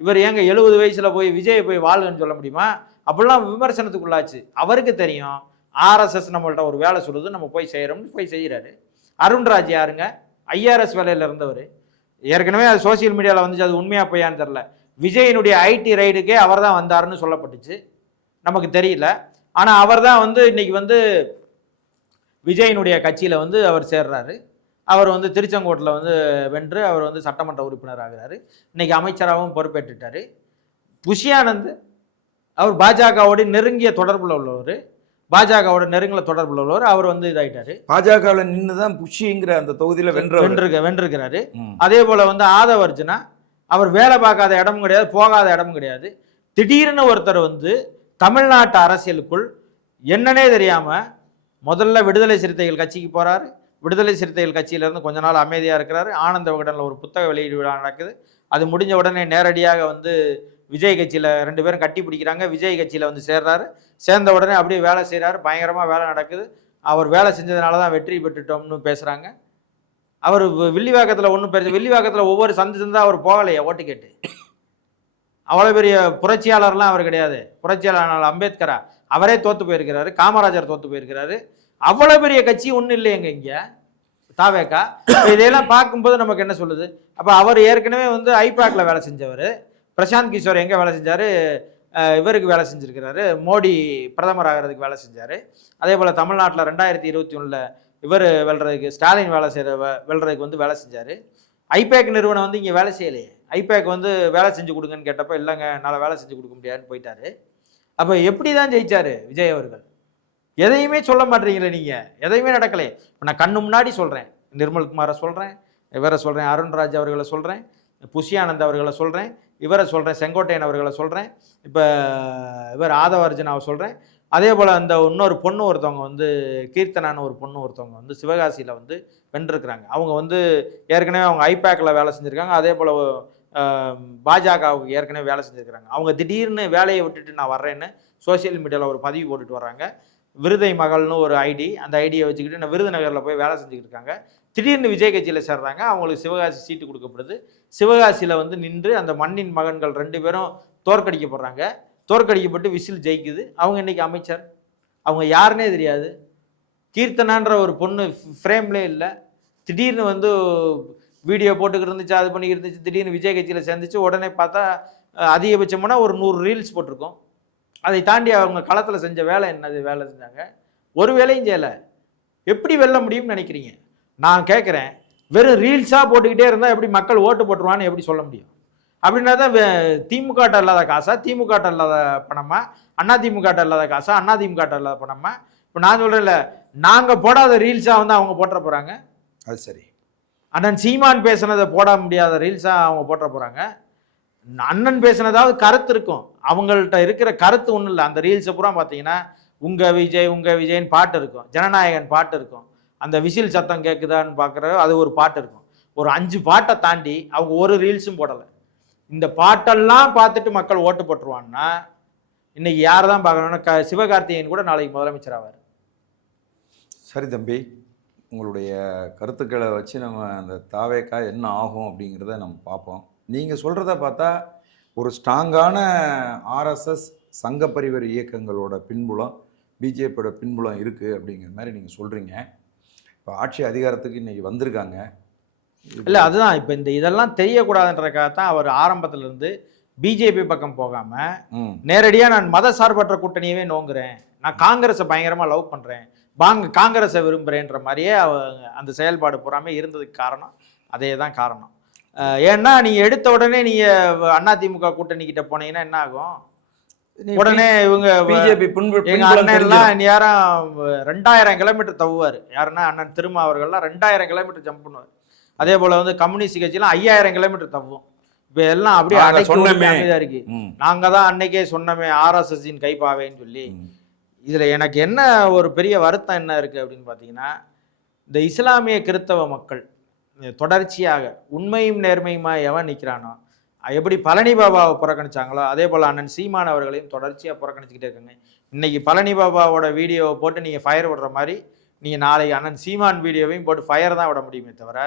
இவர் ஏங்க 70 வயசுல போய் விஜய் போய் வாழ்கன்னு சொல்ல முடியுமா? அப்படிலாம் விமர்சனத்துக்குள்ளாச்சு. அவருக்கு தெரியும் RSS நம்மள்ட்ட ஒரு வேலை சொல்லுது, நம்ம போய் செய்கிறோம்னு போய் செய்கிறாரு. அருண்ராஜ் யாருங்க? IRS வேலையில் இருந்தவர். ஏற்கனவே அது சோசியல் மீடியாவில் வந்துச்சு, அது உண்மையாக போயான்னு தெரில. விஜயினுடைய ஐடி ரைடுக்கே அவர் தான் வந்தாருன்னு சொல்லப்பட்டுச்சு, நமக்கு தெரியல. ஆனால் அவர் தான் வந்து இன்னைக்கு வந்து விஜயினுடைய கட்சியில் வந்து அவர் சேர்றாரு. அவர் வந்து திருச்செங்கோட்டில் வந்து வென்று அவர் வந்து சட்டமன்ற உறுப்பினர் ஆகிறாரு. இன்னைக்கு அமைச்சராகவும் பொறுப்பேற்றுட்டார். புஷியானந்த் அவர் பாஜகவோட நெருங்கிய தொடர்பில் உள்ளவர். அவர் வந்து இதாயிட்டாரு. பாஜகவில் நின்று தான் புஷிங்கிற அந்த தொகுதியில் வென்றிருக்கிறாரு. அதே போல வந்து ஆதவர்ஜுனா அவர் வேலை பார்க்காத இடமும் கிடையாது, போகாத இடமும் கிடையாது. திடீர்னு ஒருத்தர் வந்து தமிழ்நாட்டு அரசியலுக்குள் என்னன்னே தெரியாம முதல்ல விடுதலை சிறுத்தைகள் கட்சிக்கு போறாரு, விடுதலை சிறுத்தைகள் கட்சியிலேருந்து கொஞ்ச நாள் அமைதியாக இருக்கிறாரு. ஆனந்த விகடனில் ஒரு புத்தக வெளியீடு விழா நடக்குது. அது முடிஞ்ச உடனே நேரடியாக வந்து விஜய் கட்சியில் 2 பேரும் கட்டி பிடிக்கிறாங்க. விஜய் கட்சியில் வந்து சேர்றாரு. சேர்ந்த உடனே அப்படியே வேலை செய்கிறாரு. பயங்கரமாக வேலை நடக்குது. அவர் வேலை செஞ்சதுனால தான் வெற்றி பெற்றுட்டோம்னு பேசுகிறாங்க. அவர் வில்லிவாக்கத்தில் ஒன்றும் பெருசு, வில்லிவாக்கத்தில் ஒவ்வொரு சந்து சந்தா அவர் போகலையே ஓட்டு கேட்டு. அவ்வளோ பெரிய புரட்சியாளர்லாம் அவர் கிடையாது. புரட்சியாளர் அம்பேத்கரா அவரே தோற்று போயிருக்கிறாரு. காமராஜர் தோற்று போயிருக்கிறாரு. அவ்வளோ பெரிய கட்சி ஒன்றும் இல்லையங்க இங்கே தாவேக்கா. இதையெல்லாம் பார்க்கும்போது நமக்கு என்ன சொல்லுது? அப்போ அவர் ஏற்கனவே வந்து ஐபேக்கில் வேலை செஞ்சவர். பிரசாந்த் கிஷோர் எங்கே வேலை செஞ்சார்? இவருக்கு வேலை செஞ்சுருக்கிறாரு. மோடி பிரதமர் ஆகிறதுக்கு வேலை செஞ்சார். அதே போல் தமிழ்நாட்டில் 2021 இவர் வெல்றதுக்கு, ஸ்டாலின் வெல்றதுக்கு வந்து வேலை செஞ்சார். ஐபேக் நிறுவனம் வந்து இங்கே வேலை செய்யலையே. ஐபேக் வந்து வேலை செஞ்சு கொடுங்கன்னு கேட்டப்போ இல்லைங்க என்னால் வேலை செஞ்சு கொடுக்க முடியாதுன்னு போயிட்டாரு. அப்போ எப்படி தான் ஜெயிச்சார் விஜய் அவர்கள்? எதையுமே சொல்ல மாட்டீங்களே நீங்கள். எதையுமே நடக்கலை. இப்போ நான் கண்ணு முன்னாடி சொல்கிறேன். நிர்மல்குமாரை சொல்கிறேன், இவரை சொல்கிறேன், அருண்ராஜ் அவர்களை சொல்கிறேன், புஷி ஆனந்த் அவர்களை சொல்கிறேன், இவரை சொல்கிறேன், செங்கோட்டையன் அவர்களை சொல்கிறேன், இப்போ இவர் ஆதவர்ஜனாவை சொல்கிறேன். அதே போல் அந்த இன்னொரு பொண்ணு ஒருத்தவங்க வந்து கீர்த்தனான்னு ஒரு பொண்ணு ஒருத்தவங்க வந்து சிவகாசியில் வந்து வென்றிருக்கிறாங்க. அவங்க வந்து ஏற்கனவே அவங்க ஐபேக்கில் வேலை செஞ்சுருக்காங்க. அதே போல் பாஜகவுக்கு ஏற்கனவே வேலை செஞ்சுருக்கிறாங்க. அவங்க திடீர்னு வேலையை விட்டுட்டு நான் வர்றேன்னு சோசியல் மீடியாவில் ஒரு பதிவு போட்டுட்டு வர்றாங்க. விருதை மகள்னு ஒரு ஐடி, அந்த ஐடியை வச்சுக்கிட்டு நான் விருதுநகரில் போய் வேலை செஞ்சுக்கிட்டு இருக்காங்க. திடீர்னு விஜய் கட்சியில் சேர்றாங்க. அவங்களுக்கு சிவகாசி சீட்டு கொடுக்கப்படுது. சிவகாசியில் வந்து நின்று அந்த மண்ணின் மகன்கள் 2 பேரும் தோற்கடிக்கப்படுறாங்க. தோற்கடிக்கப்பட்டு விசில் ஜெயிக்குது. அவங்க இன்னைக்கு அமைச்சர். அவங்க யாருன்னே தெரியாது. கீர்த்தனான்ற ஒரு பொண்ணு ஃப்ரேம்லே இல்லை. திடீர்னு வந்து வீடியோ போட்டுக்கிட்டு இருந்துச்சு, அது பண்ணிக்கிட்டு இருந்துச்சு. திடீர்னு விஜய் கட்சியில் சேர்ந்துச்சு. உடனே பார்த்தா அதிகபட்சமான ஒரு 100 ரீல்ஸ் போட்டிருக்கோம். அதை தாண்டி அவங்க களத்தில் செஞ்ச வேலை என்னது? வேலை செஞ்சாங்க, ஒரு வேலையும் செய்யலை. எப்படி வெல்ல முடியும்னு நினைக்கிறீங்க? நான் கேட்குறேன். வெறும் ரீல்ஸாக போட்டுக்கிட்டே இருந்தால் எப்படி மக்கள் ஓட்டு போட்டுருவான்னு எப்படி சொல்ல முடியும்? அப்படின்னா தான் திமுகட்ட இல்லாத காசா, திமுகட்ட இல்லாத பணமா, அதிமுகட்ட இல்லாத காசா, அதிமுகட்ட இல்லாத பணமா? இப்போ நான் சொல்கிறேன்ல, நாங்கள் போடாத ரீல்ஸாக வந்து அவங்க போட்டுற போகிறாங்க. அது சரி. அண்ணன் சீமான் பேசுனதை போட முடியாத ரீல்ஸாக அவங்க போட்டுற போகிறாங்க. அண்ணன் பேசுனதாவது கருத்து இருக்கும். அவங்கள்ட்ட இருக்கிற கருத்து ஒன்றும் இல்லை. அந்த ரீல்ஸை பூரா பார்த்தீங்கன்னா உங்கள் விஜய்ன்னு பாட்டு இருக்கும், ஜனநாயகன் பாட்டு இருக்கும், அந்த விசில் சத்தம் கேட்குதான்னு பார்க்குற அது ஒரு பாட்டு இருக்கும். ஒரு 5 பாட்டை தாண்டி அவங்க ஒரு ரீல்ஸும் போடலை. இந்த பாட்டெல்லாம் பார்த்துட்டு மக்கள் ஓட்டு போட்டுருவான்னா இன்னைக்கு யார் தான் பார்க்கணும்னா சிவகார்த்திகேயன் கூட நாளைக்கு முதலமைச்சர் ஆவார். சரி தம்பி, உங்களுடைய கருத்துக்களை வச்சு நம்ம அந்த தாவேக்கா என்ன ஆகும் அப்படிங்கிறத நம்ம பார்ப்போம். நீங்கள் சொல்கிறத பார்த்தா ஒரு ஸ்ட்ராங்கான ஆர்எஸ்எஸ் சங்க பரிவர் இயக்கங்களோட பின்புலம், பிஜேபியோட பின்புலம் இருக்குது அப்படிங்கிற மாதிரி நீங்கள் சொல்கிறீங்க. இப்போ ஆட்சி அதிகாரத்துக்கு இன்றைக்கி வந்திருக்காங்க. இல்லை, அதுதான் இப்போ இதெல்லாம் தெரியக்கூடாதுன்றக்காக தான் அவர் ஆரம்பத்திலேருந்து பிஜேபி பக்கம் போகாமல் நேரடியாக நான் மத சார்பற்ற கூட்டணியவே நோங்குறேன், நான் காங்கிரஸை பயங்கரமாக லவ் பண்ணுறேன், காங்கிரஸை விரும்புகிறேன்ற மாதிரியே அந்த செயல்பாடு பூராமே இருந்ததுக்கு காரணம் அதே தான் காரணம். ஏன்னா நீங்கள் எடுத்த உடனே நீங்கள் அதிமுக கூட்டணிக்கிட்ட போனீங்கன்னா என்ன ஆகும்? உடனே இவங்க பிஜேபி எங்க அண்ணன் எல்லாம் யாரும் 2000 கிலோமீட்டர் தவுவார். யாருன்னா அண்ணன் திருமா அவர்கள்லாம் 2000 கிலோமீட்டர் ஜம்ப் பண்ணுவார். அதே போல வந்து கம்யூனிஸ்ட் கட்சியெல்லாம் 5000 கிலோமீட்டர் தவ்வும். இப்ப எல்லாம் அப்படியே அடைக்கதான் இருக்கு. நாங்க தான் அன்னைக்கே சொன்னமே ஆர்எஸ்எஸ் கைப்பாவேன்னு சொல்லி. இதுல எனக்கு என்ன ஒரு பெரிய வருத்தம் என்ன இருக்கு அப்படின்னு பாத்தீங்கன்னா, இந்த இஸ்லாமிய கிறிஸ்தவ மக்கள் தொடர்ச்சியாக உண்மையும் நேர்மையுமா எவன் நிற்கிறானோ, எப்படி பழனி பாபாவை புறக்கணிச்சாங்களோ அதே போல் அண்ணன் சீமான் அவர்களையும் தொடர்ச்சியாக புறக்கணிச்சுக்கிட்டே இருக்காங்க. இன்னைக்கு பழனி பாபாவோட வீடியோவை போட்டு நீங்கள் ஃபயர் விடுற மாதிரி நீங்கள் நாளைக்கு அண்ணன் சீமான் வீடியோவையும் போட்டு ஃபயர் தான் விட முடியுமே தவிர,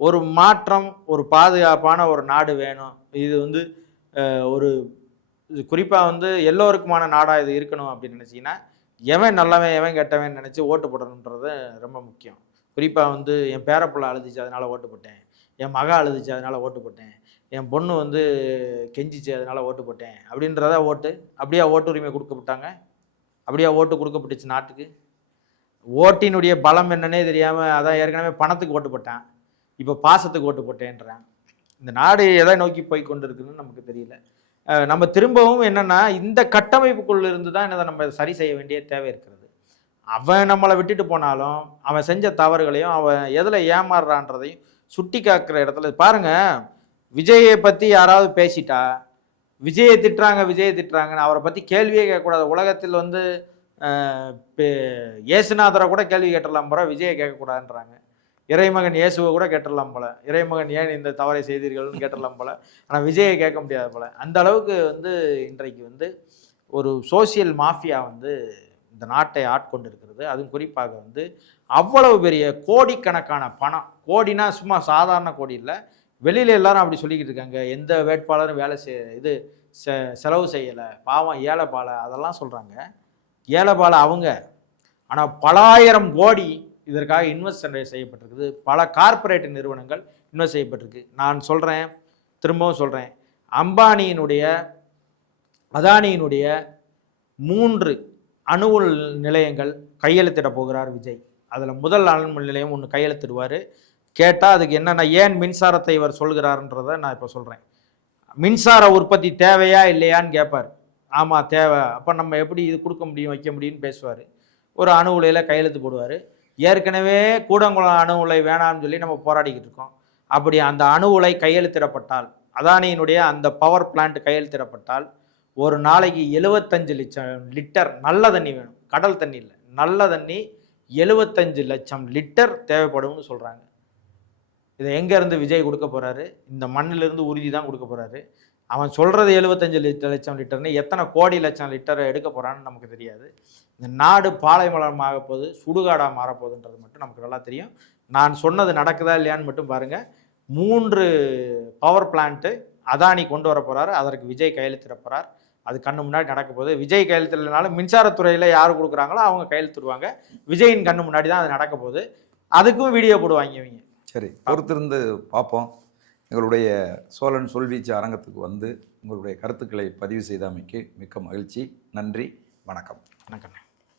ஒரு மாற்றம், ஒரு பாதுகாப்பான ஒரு நாடு வேணும். இது வந்து ஒரு குறிப்பாக வந்து எல்லோருக்குமான நாடாக இது இருக்கணும் அப்படின்னு நினச்சிங்கன்னா, எவன் நல்லவன் எவன் கெட்டவன் நினச்சி ஓட்டு போடணுன்றது ரொம்ப முக்கியம். குறிப்பாக வந்து என் பேரப்பிள்ளை அழுதுச்சு அதனால் ஓட்டு போட்டேன், என் மகா அழுதுச்சு அதனால் ஓட்டு போட்டேன், என் பொண்ணு வந்து கெஞ்சிச்சு அதனால் ஓட்டு போட்டேன் அப்படின்றத ஓட்டு. அப்படியே ஓட்டு உரிமை கொடுக்கப்பட்டாங்க, அப்படியே ஓட்டு கொடுக்கப்பட்டுச்சு நாட்டுக்கு. ஓட்டினுடைய பலம் என்னன்னே தெரியாமல் அதான் ஏற்கனவே பணத்துக்கு ஓட்டு போட்டேன், இப்போ பாசத்துக்கு ஓட்டு போட்டேன்றேன். இந்த நாடு எதை நோக்கி போய் கொண்டு இருக்குதுன்னு நமக்கு தெரியல. நம்ம திரும்பவும் என்னென்னா இந்த கட்டமைப்புக்குள்ள இருந்து தான் என்னதை நம்ம சரி செய்ய வேண்டிய தேவை இருக்கிறது. அவன் நம்மளை விட்டுட்டு போனாலும் அவன் செஞ்ச தவறுகளையும் அவன் எதில் ஏமாறுறான்றதையும் சுட்டி காக்கிற இடத்துல பாருங்கள். விஜயை பற்றி யாராவது பேசிட்டா விஜயை திட்டுறாங்கன்னு அவரை பற்றி கேள்வியே கேட்கக்கூடாது. உலகத்தில் வந்து இயேசுநாதரை கூட கேள்வி கேட்டுடலாம் போல, விஜயை கேட்கக்கூடாதுன்றாங்க. இறைமகன் இயேசுவை கூட கேட்டுடலாம் போல, இறைமகன் ஏன் இந்த தவறை செய்தீர்கள்னு கேட்டுடலாம் போல, ஆனால் விஜயை கேட்க முடியாது போல. அந்த அளவுக்கு வந்து இன்றைக்கு வந்து ஒரு சோசியல் மாஃபியா வந்து இந்த நாட்டை ஆட்கொண்டு இருக்கிறது. அதுவும் குறிப்பாக வந்து அவ்வளவு பெரிய கோடிக்கணக்கான பணம், கோடினா சும்மா சாதாரண கோடி இல்லை, வெளியில எல்லாரும் அப்படி சொல்லிக்கிட்டு இருக்காங்க. எந்த வேட்பாளரும் வேலை செலவு செய்யலை, பாவம் ஏழைப்பாலை அதெல்லாம் சொல்கிறாங்க. ஏழைப்பாலை அவங்க, ஆனால் பலாயிரம் கோடி இதற்காக இன்வெஸ்ட் செய்யப்பட்டிருக்குது. பல கார்ப்பரேட் நிறுவனங்கள் இன்வெஸ்ட் செய்யப்பட்டிருக்கு. நான் சொல்கிறேன், திரும்பவும் சொல்கிறேன், அம்பானியினுடைய அதானியினுடைய 3 அணு உள் நிலையங்கள் கையெழுத்திட போகிறார் விஜய். அதில் முதல் அணு உள் நிலையம் ஒன்று கையெழுத்திடுவார். கேட்டால் அதுக்கு என்னென்ன ஏன் மின்சாரத்தை இவர் சொல்கிறாருன்றதை நான் இப்போ சொல்கிறேன். மின்சார உற்பத்தி தேவையா இல்லையான்னு கேட்பார். ஆமாம் தேவை. அப்போ நம்ம எப்படி இது கொடுக்க முடியும் வைக்க முடியும்னு பேசுவார். ஒரு அணு உலையில் கையெழுத்து போடுவார். ஏற்கனவே கூடங்குளம் அணு உலை வேணாம்னு சொல்லி நம்ம போராடிக்கிட்டு இருக்கோம். அப்படி அந்த அணு உலை கையெழுத்திடப்பட்டால், அதானியினுடைய அந்த பவர் பிளான்ட் கையெழுத்திடப்பட்டால், ஒரு நாளைக்கு 75 லட்சம் லிட்டர் நல்ல தண்ணி வேணும். கடல் தண்ணி இல்லை, நல்ல தண்ணி 75 லட்சம் லிட்டர் தேவைப்படும்னு சொல்கிறாங்க. இதை எங்கேருந்து விஜய் கொடுக்க போகிறாரு? இந்த மண்ணிலிருந்து உறுதி தான் கொடுக்க போகிறாரு. அவன் சொல்கிறது 75 லட்சம் லிட்டர்னு எத்தனை கோடி லட்சம் லிட்டரை எடுக்க போகிறான்னு நமக்கு தெரியாது. இந்த நாடு பாலைவனமாக போகுது, சுடுகாடாக மாறப்போகுதுன்றது மட்டும் நமக்கு நல்லா தெரியும். நான் சொன்னது நடக்குதா இல்லையான்னு மட்டும் பாருங்கள். 3 பவர் பிளான்ட்டு அதானி கொண்டு வர போகிறாரு. அதற்கு விஜய் கையெழுத்திட போகிறார். அது கண்ணு முன்னாடி நடக்க போகுது. விஜய் கையெழுத்தினாலும் மின்சாரத்துறையில் யார் கொடுக்குறாங்களோ அவங்க கையெழுத்திடுவாங்க. விஜயின் கண்ணு முன்னாடி தான் அது நடக்க போகுது. அதுக்கும் வீடியோ போடுவாங்க இவங்க. சரி, பொறுத்திருந்து பார்ப்போம். எங்களுடைய சோழன் சொல்வீச்சு அரங்கத்துக்கு வந்து உங்களுடைய கருத்துக்களை பதிவு செய்தமைக்கு மிக்க மகிழ்ச்சி. நன்றி, வணக்கம். வணக்கம்.